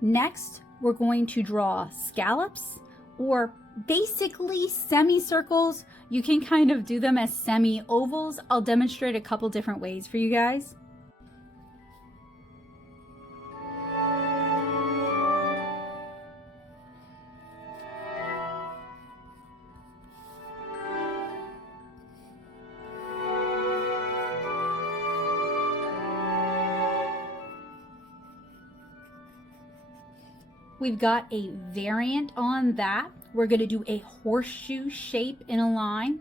Next, we're going to draw scallops, or basically semicircles. You can kind of do them as semi-ovals. I'll demonstrate a couple different ways for you guys. We've got a variant on that. We're going to do a horseshoe shape in a line.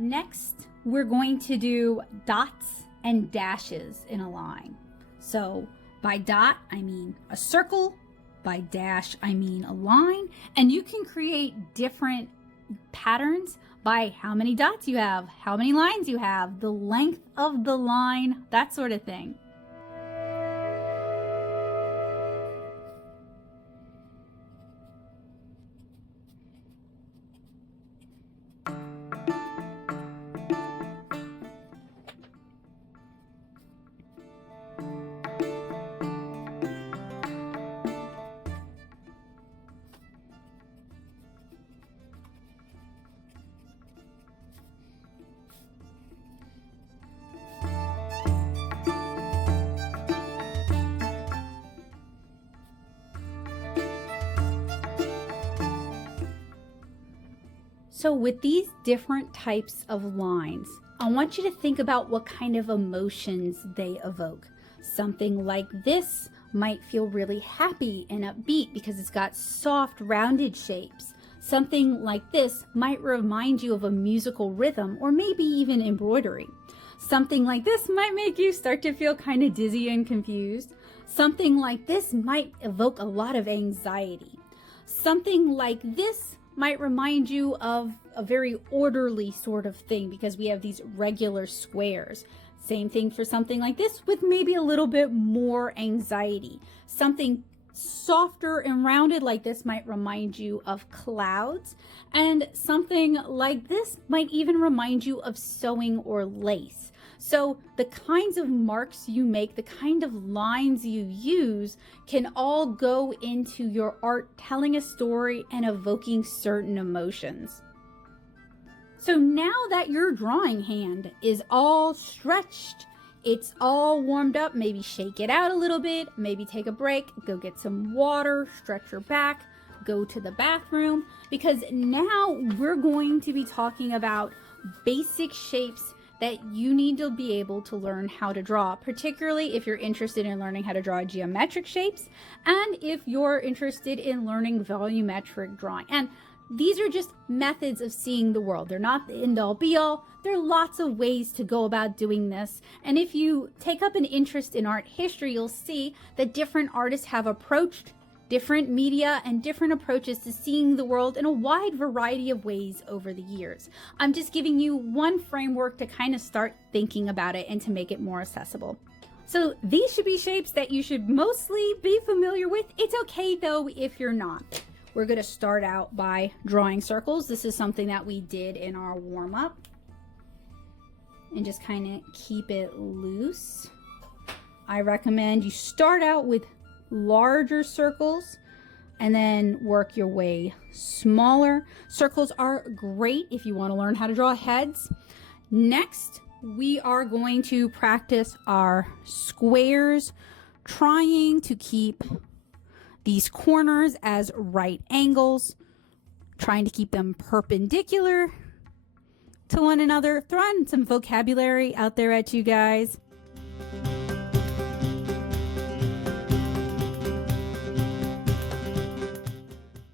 Next, we're going to do dots and dashes in a line. So by dot, I mean a circle. By dash, I mean a line. And you can create different patterns by how many dots you have, how many lines you have, the length of the line, that sort of thing. So with these different types of lines, I want you to think about what kind of emotions they evoke. Something like this might feel really happy and upbeat because it's got soft, rounded shapes. Something like this might remind you of a musical rhythm or maybe even embroidery. Something like this might make you start to feel kind of dizzy and confused. Something like this might evoke a lot of anxiety. Something like this might remind you of a very orderly sort of thing because we have these regular squares. Same thing for something like this with maybe a little bit more anxiety. Something softer and rounded like this might remind you of clouds, and something like this might even remind you of sewing or lace. So the kinds of marks you make, the kind of lines you use can all go into your art telling a story and evoking certain emotions. So now that your drawing hand is all stretched, it's all warmed up, maybe shake it out a little bit, maybe take a break, go get some water, stretch your back, go to the bathroom, because now we're going to be talking about basic shapes that you need to be able to learn how to draw, particularly if you're interested in learning how to draw geometric shapes and if you're interested in learning volumetric drawing. And these are just methods of seeing the world. They're not the end-all be-all. There are lots of ways to go about doing this. And if you take up an interest in art history, you'll see that different artists have approached different media and different approaches to seeing the world in a wide variety of ways over the years. I'm just giving you one framework to kind of start thinking about it and to make it more accessible. So these should be shapes that you should mostly be familiar with. It's okay though if you're not. We're going to start out by drawing circles. This is something that we did in our warm-up. And just kind of keep it loose. I recommend you start out with larger circles and then work your way smaller. Circles are great if you want to learn how to draw heads. Next, we are going to practice our squares, trying to keep these corners as right angles, trying to keep them perpendicular to one another. Throwing some vocabulary out there at you guys.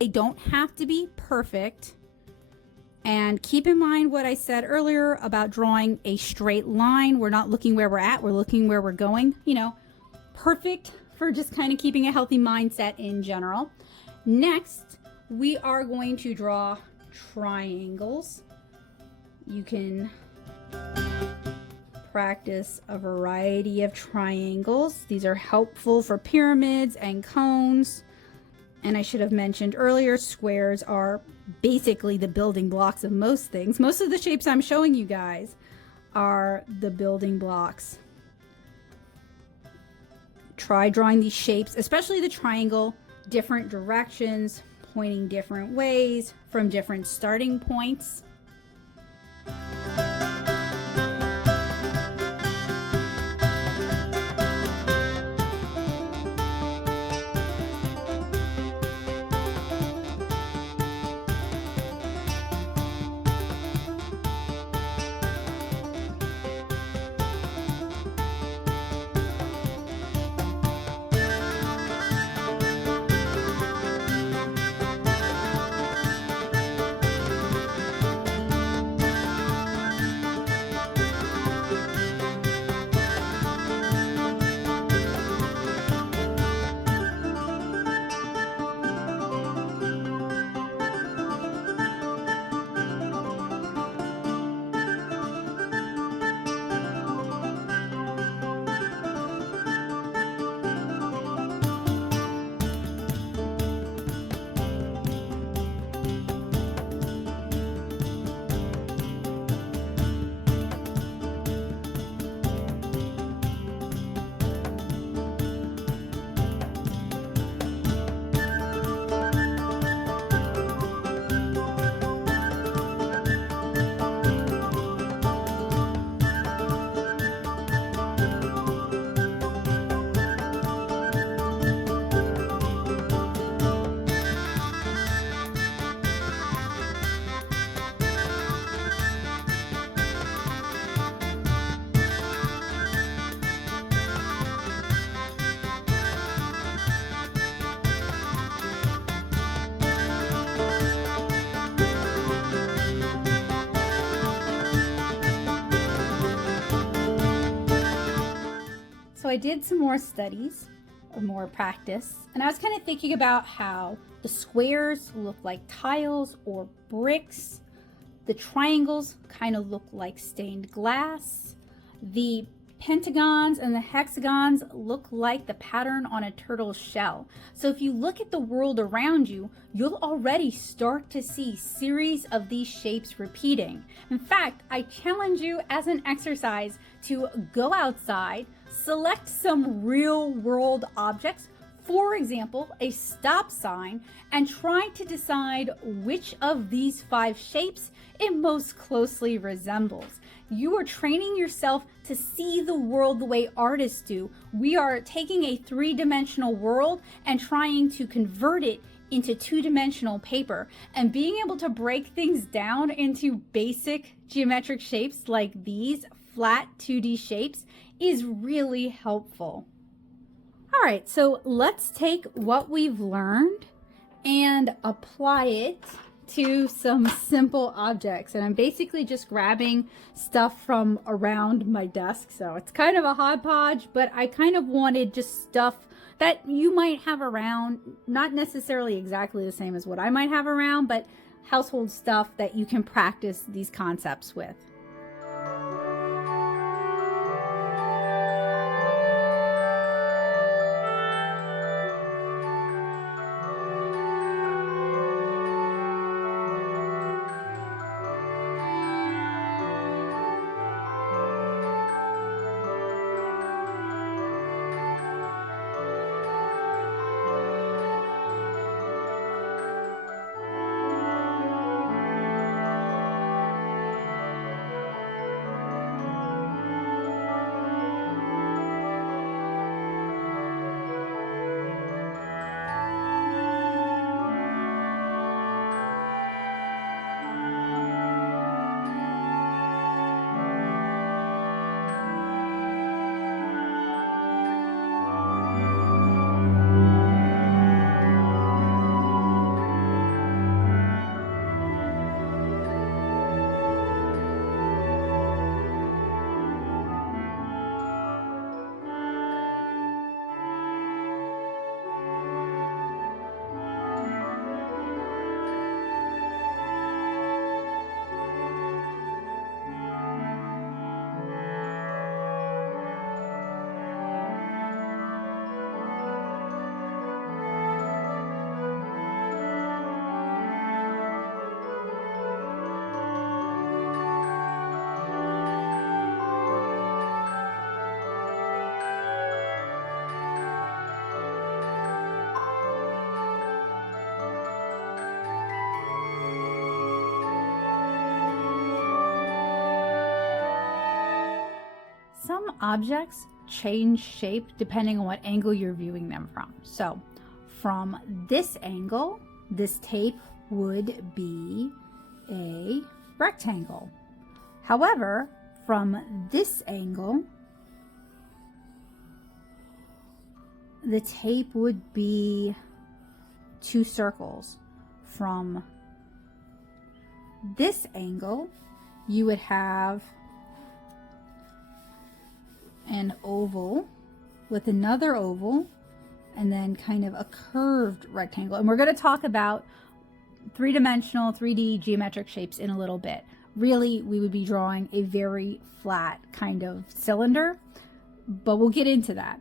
They don't have to be perfect. And keep in mind what I said earlier about drawing a straight line. We're not looking where we're at, we're looking where we're going. You know, perfect for just kind of keeping a healthy mindset in general. Next, we are going to draw triangles. You can practice a variety of triangles. These are helpful for pyramids and cones. And I should have mentioned earlier, squares are basically the building blocks of most things. Most of the shapes I'm showing you guys are the building blocks. Try drawing these shapes, especially the triangle, different directions, pointing different ways from different starting points. I did some more studies, or more practice, and I was kind of thinking about how the squares look like tiles or bricks, the triangles kind of look like stained glass, the pentagons and the hexagons look like the pattern on a turtle's shell. So if you look at the world around you, you'll already start to see series of these shapes repeating. In fact, I challenge you as an exercise to go outside, select some real world objects, for example, a stop sign, and try to decide which of these 5 shapes it most closely resembles. You are training yourself to see the world the way artists do. We are taking a 3-dimensional world and trying to convert it into 2-dimensional paper. And being able to break things down into basic geometric shapes like these flat 2D shapes is really helpful. All right, so let's take what we've learned and apply it to some simple objects. And I'm basically just grabbing stuff from around my desk. So it's kind of a hodgepodge, but I kind of wanted just stuff that you might have around, not necessarily exactly the same as what I might have around, but household stuff that you can practice these concepts with. Some objects change shape depending on what angle you're viewing them from. So from this angle, this tape would be a rectangle. However, from this angle, the tape would be 2 circles. From this angle, you would have an oval with another oval and then kind of a curved rectangle. And we're going to talk about 3-dimensional, 3D geometric shapes in a little bit. Really, we would be drawing a very flat kind of cylinder, but we'll get into that.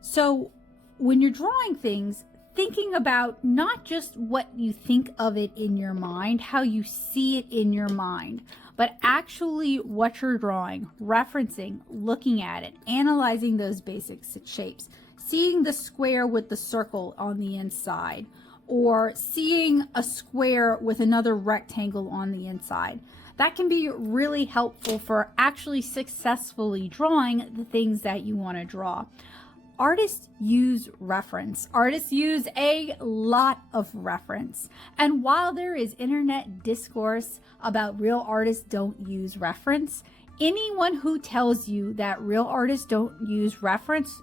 So when you're drawing things, thinking about not just what you think of it in your mind, how you see it in your mind, but actually what you're drawing, referencing, looking at it, analyzing those basic shapes, seeing the square with the circle on the inside, or seeing a square with another rectangle on the inside. That can be really helpful for actually successfully drawing the things that you want to draw. Artists use reference. Artists use a lot of reference. And while there is internet discourse about real artists don't use reference, anyone who tells you that real artists don't use reference,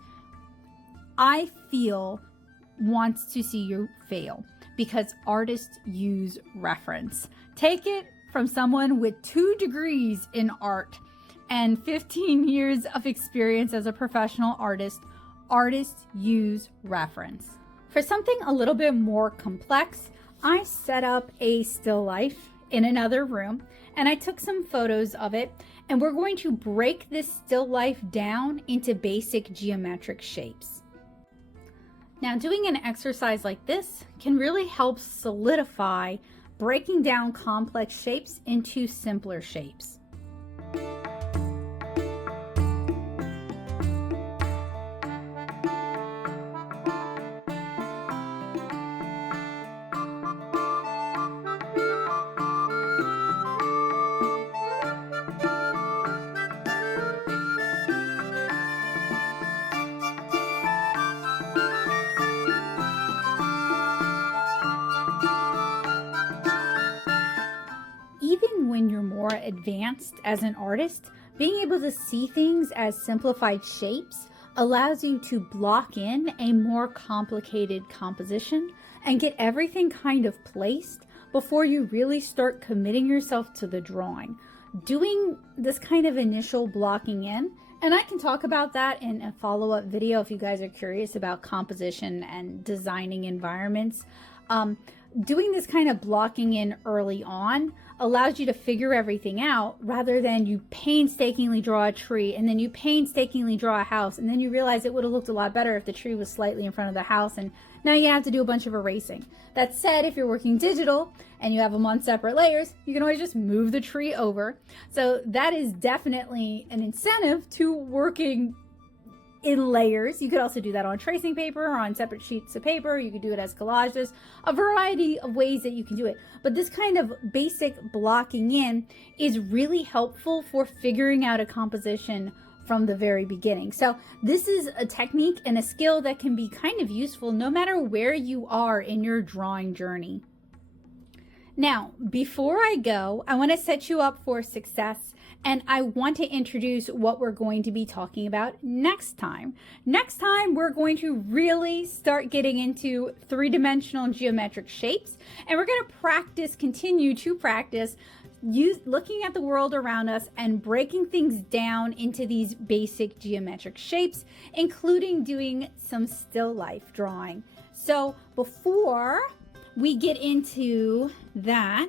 I feel wants to see you fail, because artists use reference. Take it from someone with 2 degrees in art and 15 years of experience as a professional artist, artists use reference. For something a little bit more complex, I set up a still life in another room and I took some photos of it, and we're going to break this still life down into basic geometric shapes. Now, doing an exercise like this can really help solidify breaking down complex shapes into simpler shapes. Even when you're more advanced as an artist, being able to see things as simplified shapes allows you to block in a more complicated composition and get everything kind of placed before you really start committing yourself to the drawing. Doing this kind of initial blocking in, and I can talk about that in a follow-up video if you guys are curious about composition and designing environments. Doing this kind of blocking in early on allows you to figure everything out rather than you painstakingly draw a tree and then you painstakingly draw a house and then you realize it would have looked a lot better if the tree was slightly in front of the house, and now you have to do a bunch of erasing. That said, if you're working digital and you have them on separate layers, you can always just move the tree over. So that is definitely an incentive to working in layers. You could also do that on tracing paper or on separate sheets of paper. You could do it as collage. There's a variety of ways that you can do it. But this kind of basic blocking in is really helpful for figuring out a composition from the very beginning. So this is a technique and a skill that can be kind of useful no matter where you are in your drawing journey. Now, before I go, I want to set you up for success, and I want to introduce what we're going to be talking about next time. Next time, we're going to really start getting into three-dimensional geometric shapes, and we're going to continue to practice looking at the world around us and breaking things down into these basic geometric shapes, including doing some still life drawing. So before we get into that,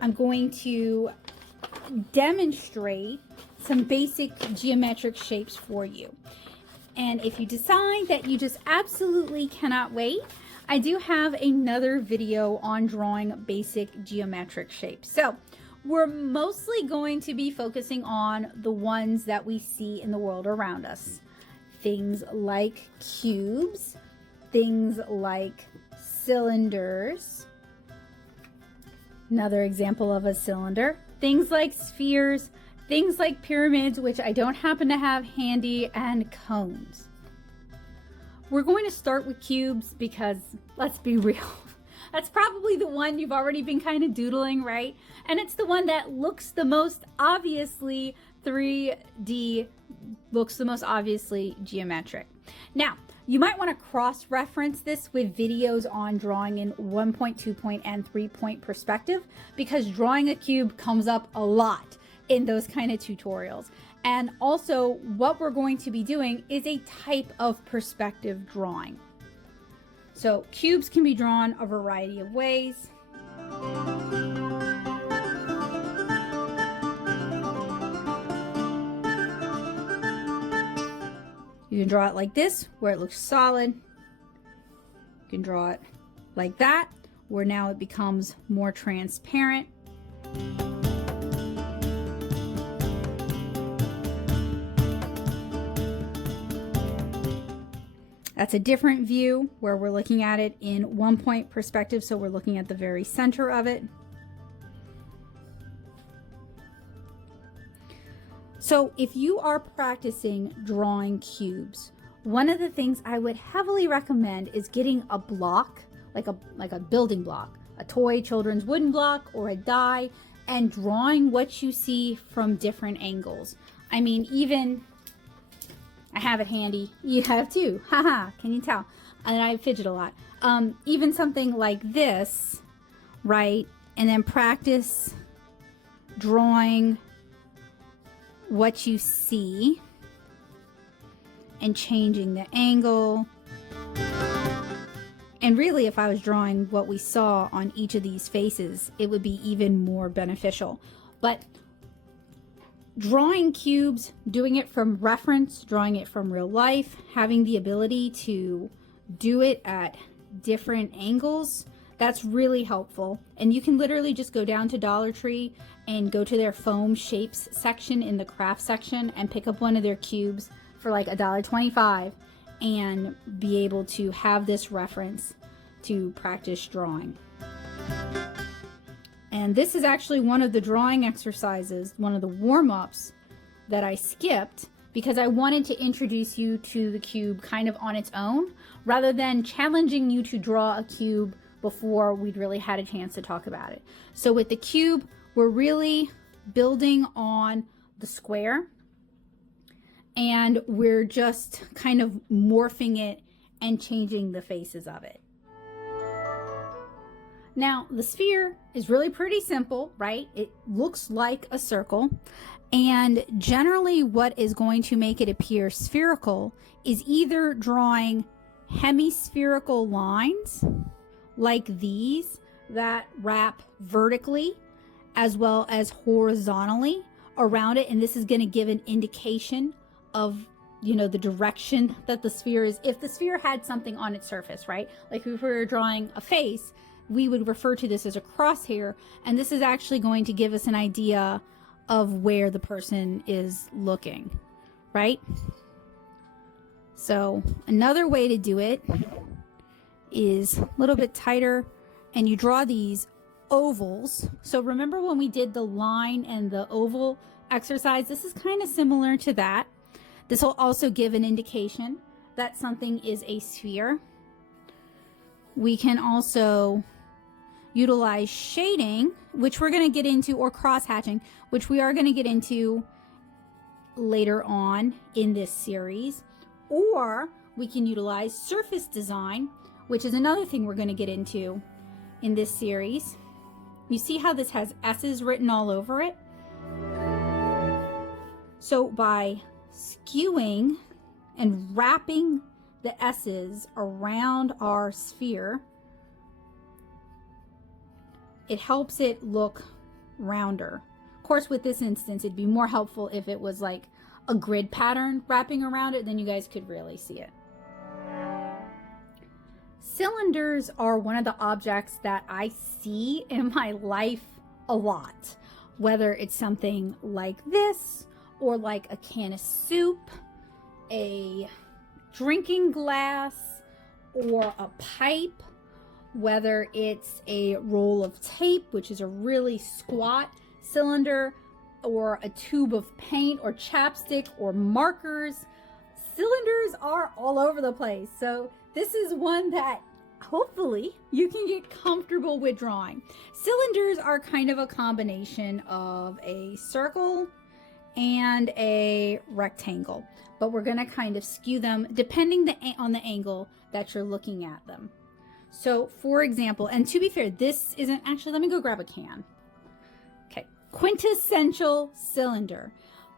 I'm going to demonstrate some basic geometric shapes for you. And if you decide that you just absolutely cannot wait, I do have another video on drawing basic geometric shapes. So we're mostly going to be focusing on the ones that we see in the world around us. Things like cubes, things like cylinders. Another example of a cylinder. Things like spheres, things like pyramids, which I don't happen to have handy, and cones. We're going to start with cubes because, let's be real, that's probably the one you've already been kind of doodling, right? And it's the one that looks the most obviously 3D, looks the most obviously geometric. Now, you might want to cross-reference this with videos on drawing in 1-point, 2-point, and 3-point perspective, because drawing a cube comes up a lot in those kind of tutorials. And also, what we're going to be doing is a type of perspective drawing. So cubes can be drawn a variety of ways. You can draw it like this, where it looks solid. You can draw it like that, where now it becomes more transparent. That's a different view where we're looking at it in 1-point perspective, so we're looking at the very center of it. So if you are practicing drawing cubes, one of the things I would heavily recommend is getting a block, like a building block, a toy children's wooden block or a die, and drawing what you see from different angles. I mean, even, I have it handy. You have too. Haha, can you tell? And I fidget a lot. Even something like this, right? And then practice drawing what you see and changing the angle. And really, if I was drawing what we saw on each of these faces, it would be even more beneficial. But drawing cubes, doing it from reference, drawing it from real life, having the ability to do it at different angles, that's really helpful. And you can literally just go down to Dollar Tree and go to their foam shapes section in the craft section and pick up one of their cubes for like $1.25 and be able to have this reference to practice drawing. And this is actually one of the drawing exercises, one of the warm-ups that I skipped because I wanted to introduce you to the cube kind of on its own rather than challenging you to draw a cube before we'd really had a chance to talk about it. So with the cube, we're really building on the square and we're just kind of morphing it and changing the faces of it. Now, the sphere is really pretty simple, right? It looks like a circle. And generally what is going to make it appear spherical is either drawing hemispherical lines like these that wrap vertically as well as horizontally around it. And this is going to give an indication of, you know, the direction that the sphere is. If the sphere had something on its surface, right? Like if we were drawing a face, we would refer to this as a crosshair, and this is actually going to give us an idea of where the person is looking, right? So another way to do it is a little bit tighter, and you draw these ovals. So remember when we did the line and the oval exercise? This is kind of similar to that. This will also give an indication that something is a sphere. We can also utilize shading, which we're going to get into, or cross hatching, which we are going to get into later on in this series. Or we can utilize surface design, which is another thing we're going to get into in this series. You see how this has S's written all over it? So by skewing and wrapping the S's around our sphere, it helps it look rounder. Of course, with this instance, it'd be more helpful if it was like a grid pattern wrapping around it, then you guys could really see it. Cylinders are one of the objects that I see in my life a lot, whether it's something like this or like a can of soup, a drinking glass, or a pipe, whether it's a roll of tape, which is a really squat cylinder, or a tube of paint or chapstick or markers. Cylinders are all over the place. So this is one that hopefully you can get comfortable with drawing. Cylinders are kind of a combination of a circle and a rectangle, but we're going to kind of skew them depending on the angle that you're looking at them. So for example, and to be fair, this isn't actually, let me go grab a can. Okay, quintessential cylinder.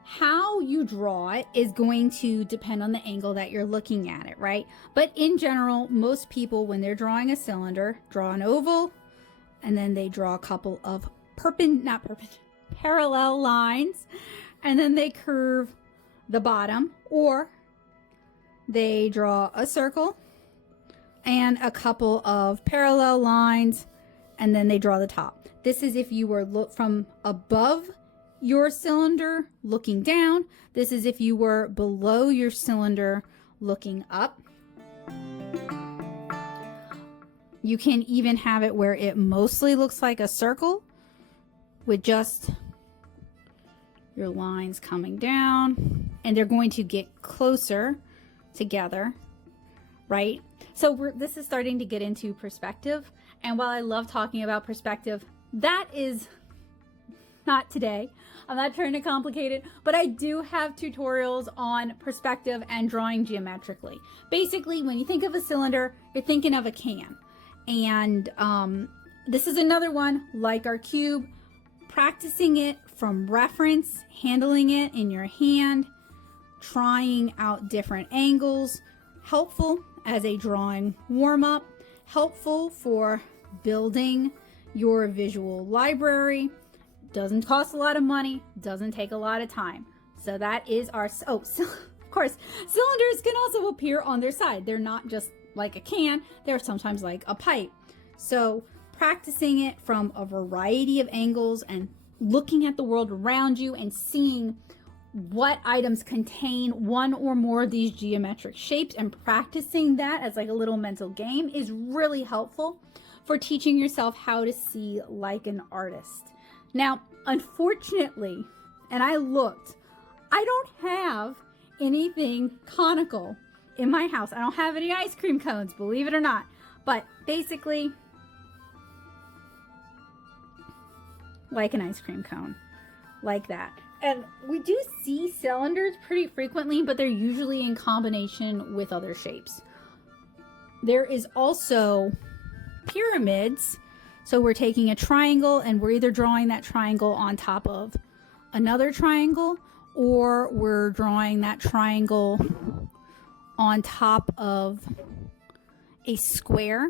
How you draw it is going to depend on the angle that you're looking at it, right? But in general, most people, when they're drawing a cylinder, draw an oval, and then they draw a couple of parallel lines, and then they curve the bottom, or they draw a circle and a couple of parallel lines, and then they draw the top. This is if you were look from above your cylinder looking down. This is if you were below your cylinder looking up. You can even have it where it mostly looks like a circle with just your lines coming down, and they're going to get closer together, right? So this is starting to get into perspective. And while I love talking about perspective, that is not today. I'm not trying to complicate it, but I do have tutorials on perspective and drawing geometrically. Basically, when you think of a cylinder, you're thinking of a can. And this is another one, like our cube, practicing it from reference, handling it in your hand, trying out different angles, helpful as a drawing warm-up, helpful for building your visual library, doesn't cost a lot of money, doesn't take a lot of time. So that is our, oh, so of course, cylinders can also appear on their side. They're not just like a can, they're sometimes like a pipe. So practicing it from a variety of angles and looking at the world around you and seeing what items contain one or more of these geometric shapes and practicing that as like a little mental game is really helpful for teaching yourself how to see like an artist. Now, unfortunately, and I looked, I don't have anything conical in my house. I don't have any ice cream cones, believe it or not. But basically, like an ice cream cone, like that. And we do see cylinders pretty frequently, but they're usually in combination with other shapes. There is also pyramids. So we're taking a triangle and we're either drawing that triangle on top of another triangle, or we're drawing that triangle on top of a square.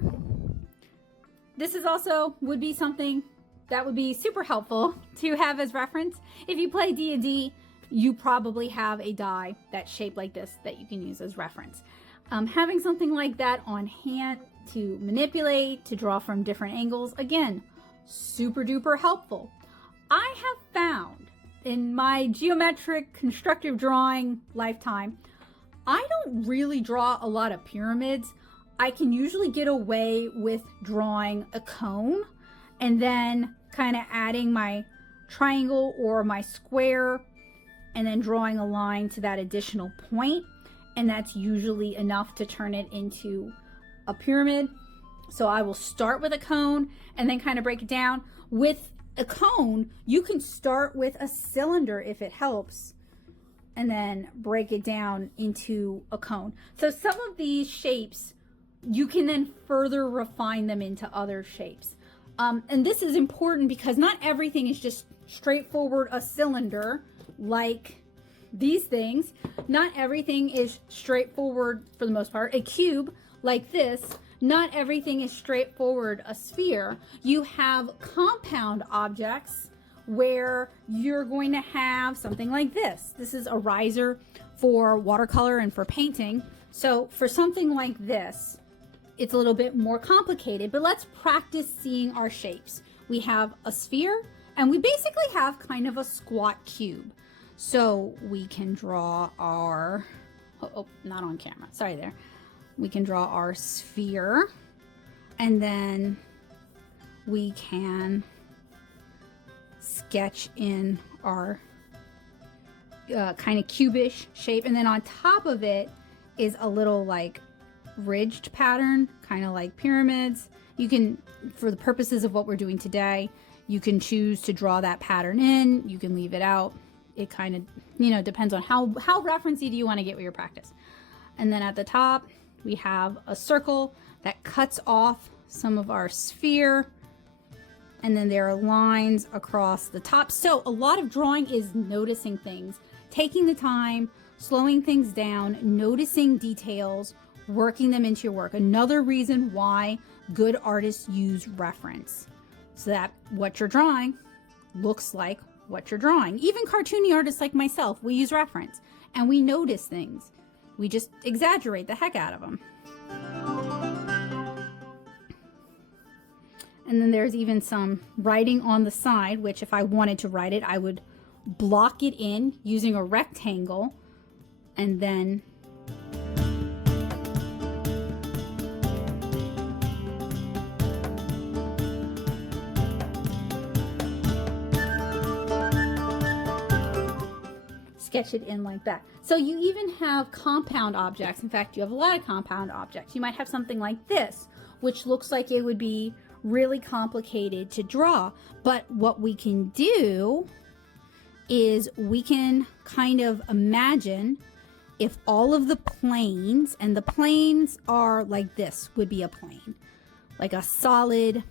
This is also would be something that would be super helpful to have as reference. If you play D&D, you probably have a die that's shaped like this that you can use as reference. Having something like that on hand to manipulate, to draw from different angles, again, super duper helpful. I have found in my geometric constructive drawing lifetime, I don't really draw a lot of pyramids. I can usually get away with drawing a cone and then kind of adding my triangle or my square and then drawing a line to that additional point. And that's usually enough to turn it into a pyramid. So I will start with a cone and then kind of break it down. With a cone, you can start with a cylinder if it helps, and then break it down into a cone. So some of these shapes, you can then further refine them into other shapes. And this is important because not everything is just straightforward a cylinder like these things. Not everything is straightforward, for the most part, a cube like this. Not everything is straightforward a sphere. You have compound objects where you're going to have something like this. This is a riser for watercolor and for painting. So for something like this, it's a little bit more complicated, but let's practice seeing our shapes. We have a sphere and we basically have kind of a squat cube. So we can draw our, oh, not on camera, sorry there. We can draw our sphere and then we can sketch in our kind of cubish shape. And then on top of it is a little like ridged pattern, kind of like pyramids. You can, for the purposes of what we're doing today, you can choose to draw that pattern in, you can leave it out. It kind of, you know, depends on how referencey do you want to get with your practice. And then at the top, we have a circle that cuts off some of our sphere. And then there are lines across the top. So a lot of drawing is noticing things, taking the time, slowing things down, noticing details, working them into your work. Another reason why good artists use reference, so that what you're drawing looks like what you're drawing. Even cartoony artists like myself, we use reference and we notice things. We just exaggerate the heck out of them. And then there's even some writing on the side, which if I wanted to write it, I would block it in using a rectangle and then sketch it in like that. So you even have compound objects. In fact, you have a lot of compound objects. You might have something like this, which looks like it would be really complicated to draw. But what we can do is we can kind of imagine if all of the planes, and the planes are like this, would be a plane, like a solid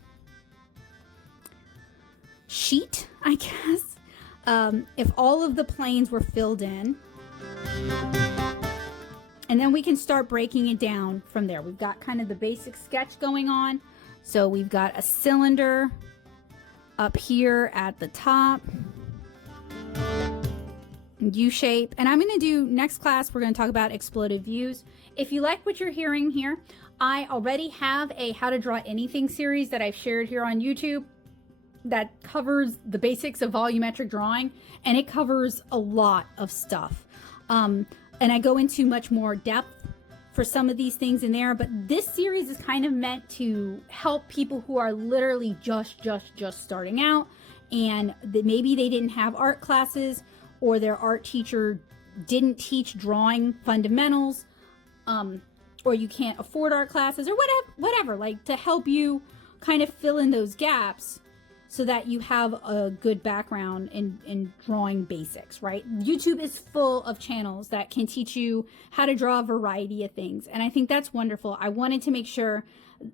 sheet, I guess. if all of the planes were filled in. And then we can start breaking it down from there. We've got kind of the basic sketch going on. So we've got a cylinder up here at the top, U shape. And I'm going to do, next class, we're going to talk about exploded views. If you like what you're hearing here, I already have a How to Draw Anything series that I've shared here on YouTube that covers the basics of volumetric drawing, and it covers a lot of stuff. And I go into much more depth for some of these things in there, but this series is kind of meant to help people who are literally just starting out, and that maybe they didn't have art classes, or their art teacher didn't teach drawing fundamentals, or you can't afford art classes, or whatever, like to help you kind of fill in those gaps so that you have a good background in drawing basics, right? YouTube is full of channels that can teach you how to draw a variety of things. And I think that's wonderful. I wanted to make sure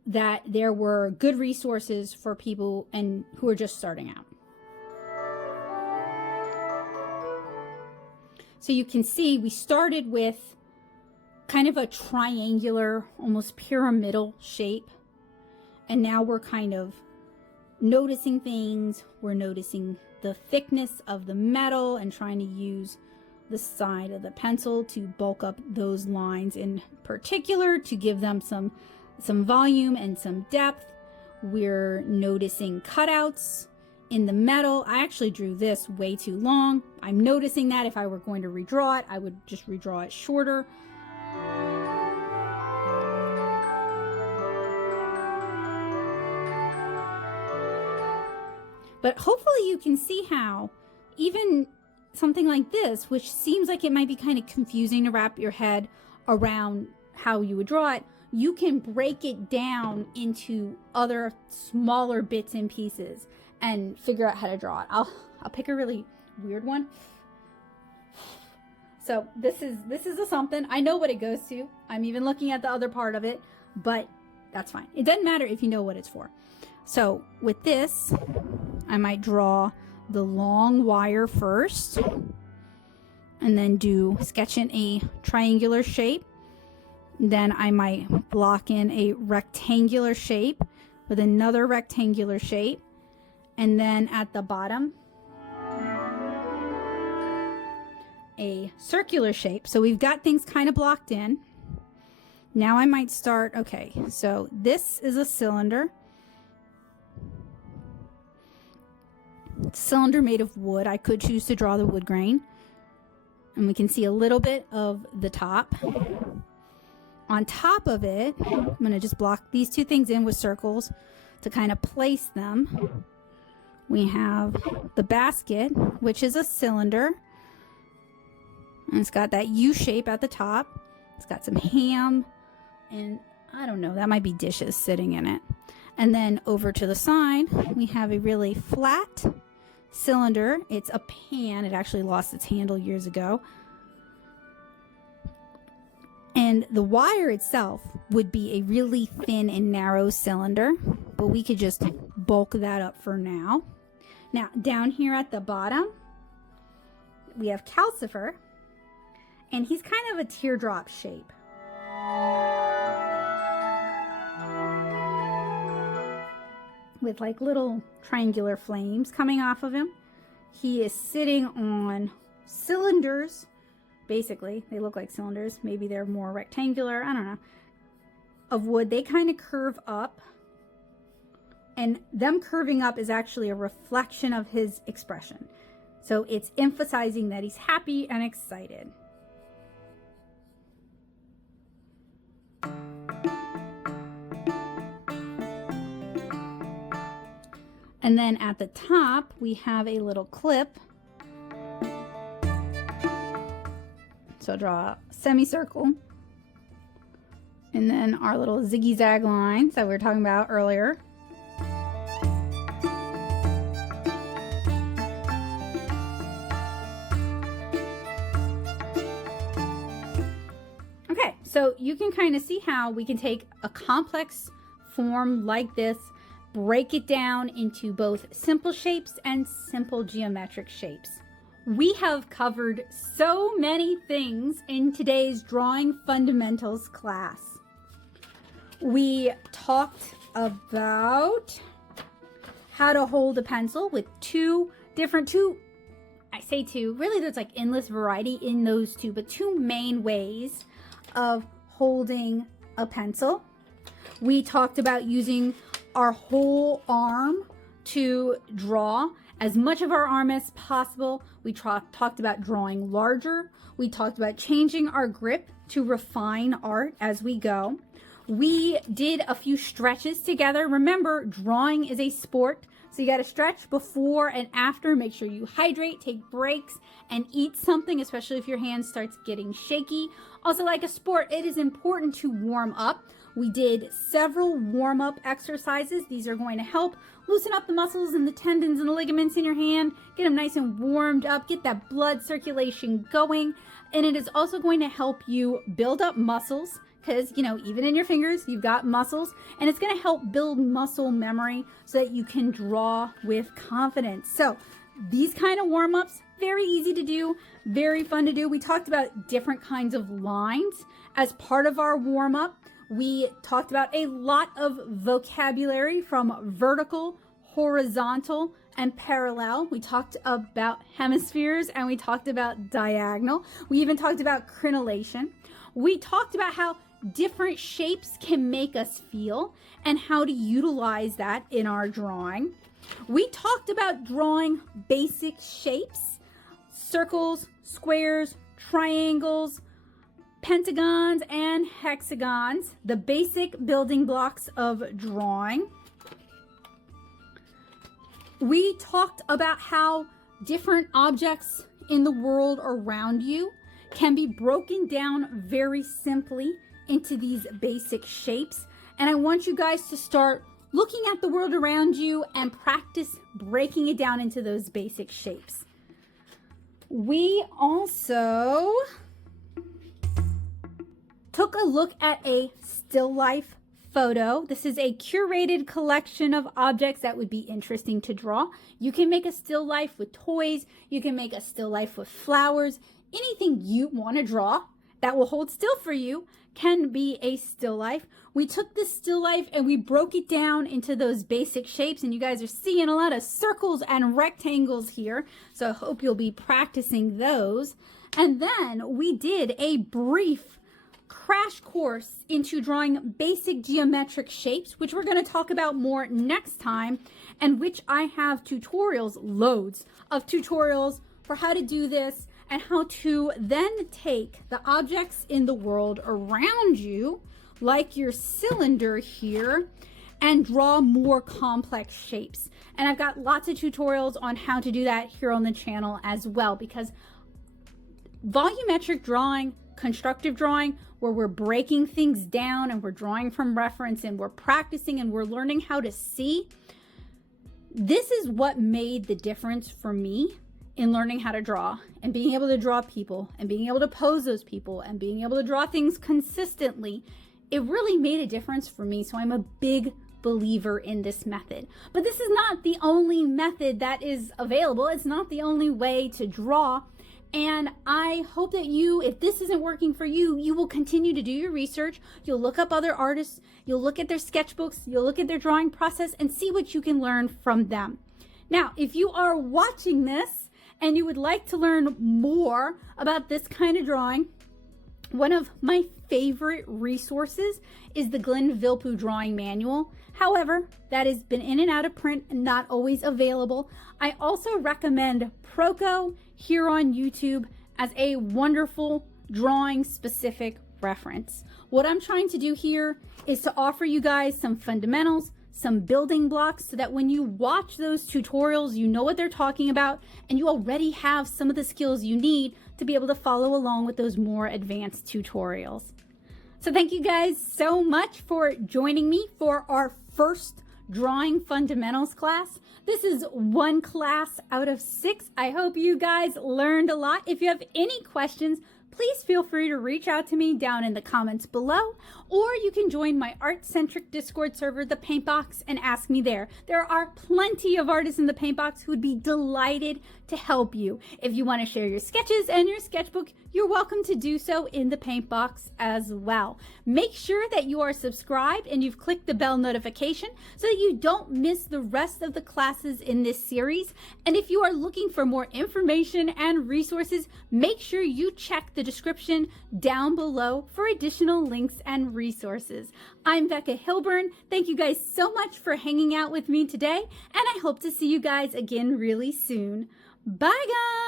that there were good resources for people who are just starting out. So you can see we started with kind of a triangular, almost pyramidal shape. And now we're kind of noticing things. We're noticing the thickness of the metal and trying to use the side of the pencil to bulk up those lines in particular to give them some volume and some depth. We're noticing cutouts in the metal. I actually drew this way too long. I'm noticing that if I were going to redraw it, I would just redraw it shorter. But hopefully you can see how even something like this, which seems like it might be kind of confusing to wrap your head around how you would draw it, you can break it down into other smaller bits and pieces and figure out how to draw it. I'll pick a really weird one. So this is a something. I know what it goes to. I'm even looking at the other part of it, but that's fine. It doesn't matter if you know what it's for. So with this, I might draw the long wire first and then sketch in a triangular shape. Then I might block in a rectangular shape with another rectangular shape. And then at the bottom, a circular shape. So we've got things kind of blocked in. Now I might start, okay, so this is a cylinder. Cylinder made of wood. I could choose to draw the wood grain. And we can see a little bit of the top. On top of it, I'm going to just block these two things in with circles to kind of place them. We have the basket, which is a cylinder. And it's got that U shape at the top. It's got some ham and I don't know, that might be dishes sitting in it. And then over to the side, we have a really flat cylinder. It's a pan. It actually lost its handle years ago. And the wire itself would be a really thin and narrow cylinder, but we could just bulk that up for now. Now, down here at the bottom, we have Calcifer, and he's kind of a teardrop shape. With like little triangular flames coming off of him. He is sitting on cylinders. Basically, they look like cylinders. Maybe they're more rectangular, I don't know, of wood. They kind of curve up. And them curving up is actually a reflection of his expression. So it's emphasizing that he's happy and excited. And then at the top, we have a little clip. So draw a semicircle. And then our little ziggy-zag lines that we were talking about earlier. Okay, so you can kind of see how we can take a complex form like this, break it down into both simple shapes and simple geometric shapes. We have covered so many things in today's Drawing Fundamentals class. We talked about how to hold a pencil with really there's like endless variety in those two, but two main ways of holding a pencil. We talked about using our whole arm to draw, as much of our arm as possible. We talked about drawing larger. We talked about changing our grip to refine art as we go. We did a few stretches together. Remember, drawing is a sport, so you got to stretch before and after. Make sure you hydrate, take breaks, and eat something, especially if your hand starts getting shaky. Also, like a sport, it is important to warm up. We did several warm-up exercises. These are going to help loosen up the muscles and the tendons and the ligaments in your hand, get them nice and warmed up, get that blood circulation going. And it is also going to help you build up muscles, because, even in your fingers, you've got muscles, and it's going to help build muscle memory so that you can draw with confidence. So these kind of warm-ups, very easy to do, very fun to do. We talked about different kinds of lines as part of our warm-up. We talked about a lot of vocabulary from vertical, horizontal, and parallel. We talked about hemispheres, and we talked about diagonal. We even talked about crenellation. We talked about how different shapes can make us feel and how to utilize that in our drawing. We talked about drawing basic shapes, circles, squares, triangles, pentagons, and hexagons, the basic building blocks of drawing. We talked about how different objects in the world around you can be broken down very simply into these basic shapes. And I want you guys to start looking at the world around you and practice breaking it down into those basic shapes. We also took a look at a still life photo. This is a curated collection of objects that would be interesting to draw. You can make a still life with toys. You can make a still life with flowers. Anything you want to draw that will hold still for you can be a still life. We took this still life and we broke it down into those basic shapes, and you guys are seeing a lot of circles and rectangles here, so I hope you'll be practicing those. And then we did a brief crash course into drawing basic geometric shapes, which we're going to talk about more next time, and which I have tutorials, loads of tutorials for how to do this and how to then take the objects in the world around you, like your cylinder here, and draw more complex shapes. And I've got lots of tutorials on how to do that here on the channel as well, because volumetric drawing, constructive drawing, where we're breaking things down and we're drawing from reference and we're practicing and we're learning how to see, this is what made the difference for me in learning how to draw and being able to draw people and being able to pose those people and being able to draw things consistently. It really made a difference for me. So I'm a big believer in this method. But this is not the only method that is available. It's not the only way to draw. And I hope that you, if this isn't working for you, you will continue to do your research. You'll look up other artists. You'll look at their sketchbooks. You'll look at their drawing process and see what you can learn from them. Now, if you are watching this and you would like to learn more about this kind of drawing, one of my favorite resources is the Glenn Vilppu Drawing Manual. However, that has been in and out of print and not always available. I also recommend Proko here on YouTube as a wonderful drawing specific reference. What I'm trying to do here is to offer you guys some fundamentals, some building blocks, so that when you watch those tutorials, you know what they're talking about and you already have some of the skills you need to be able to follow along with those more advanced tutorials. So thank you guys so much for joining me for our first Drawing Fundamentals class. This is one class out of 6. I hope you guys learned a lot. If you have any questions, please feel free to reach out to me down in the comments below, or you can join my art-centric Discord server, the Paintbox, and ask me there. There are plenty of artists in the Paintbox who would be delighted to help you. If you want to share your sketches and your sketchbook, you're welcome to do so in the Paintbox as well. Make sure that you are subscribed and you've clicked the bell notification so that you don't miss the rest of the classes in this series. And if you are looking for more information and resources, make sure you check the description down below for additional links and resources. I'm Becca Hilburn. Thank you guys so much for hanging out with me today, and I hope to see you guys again really soon. Bye guys!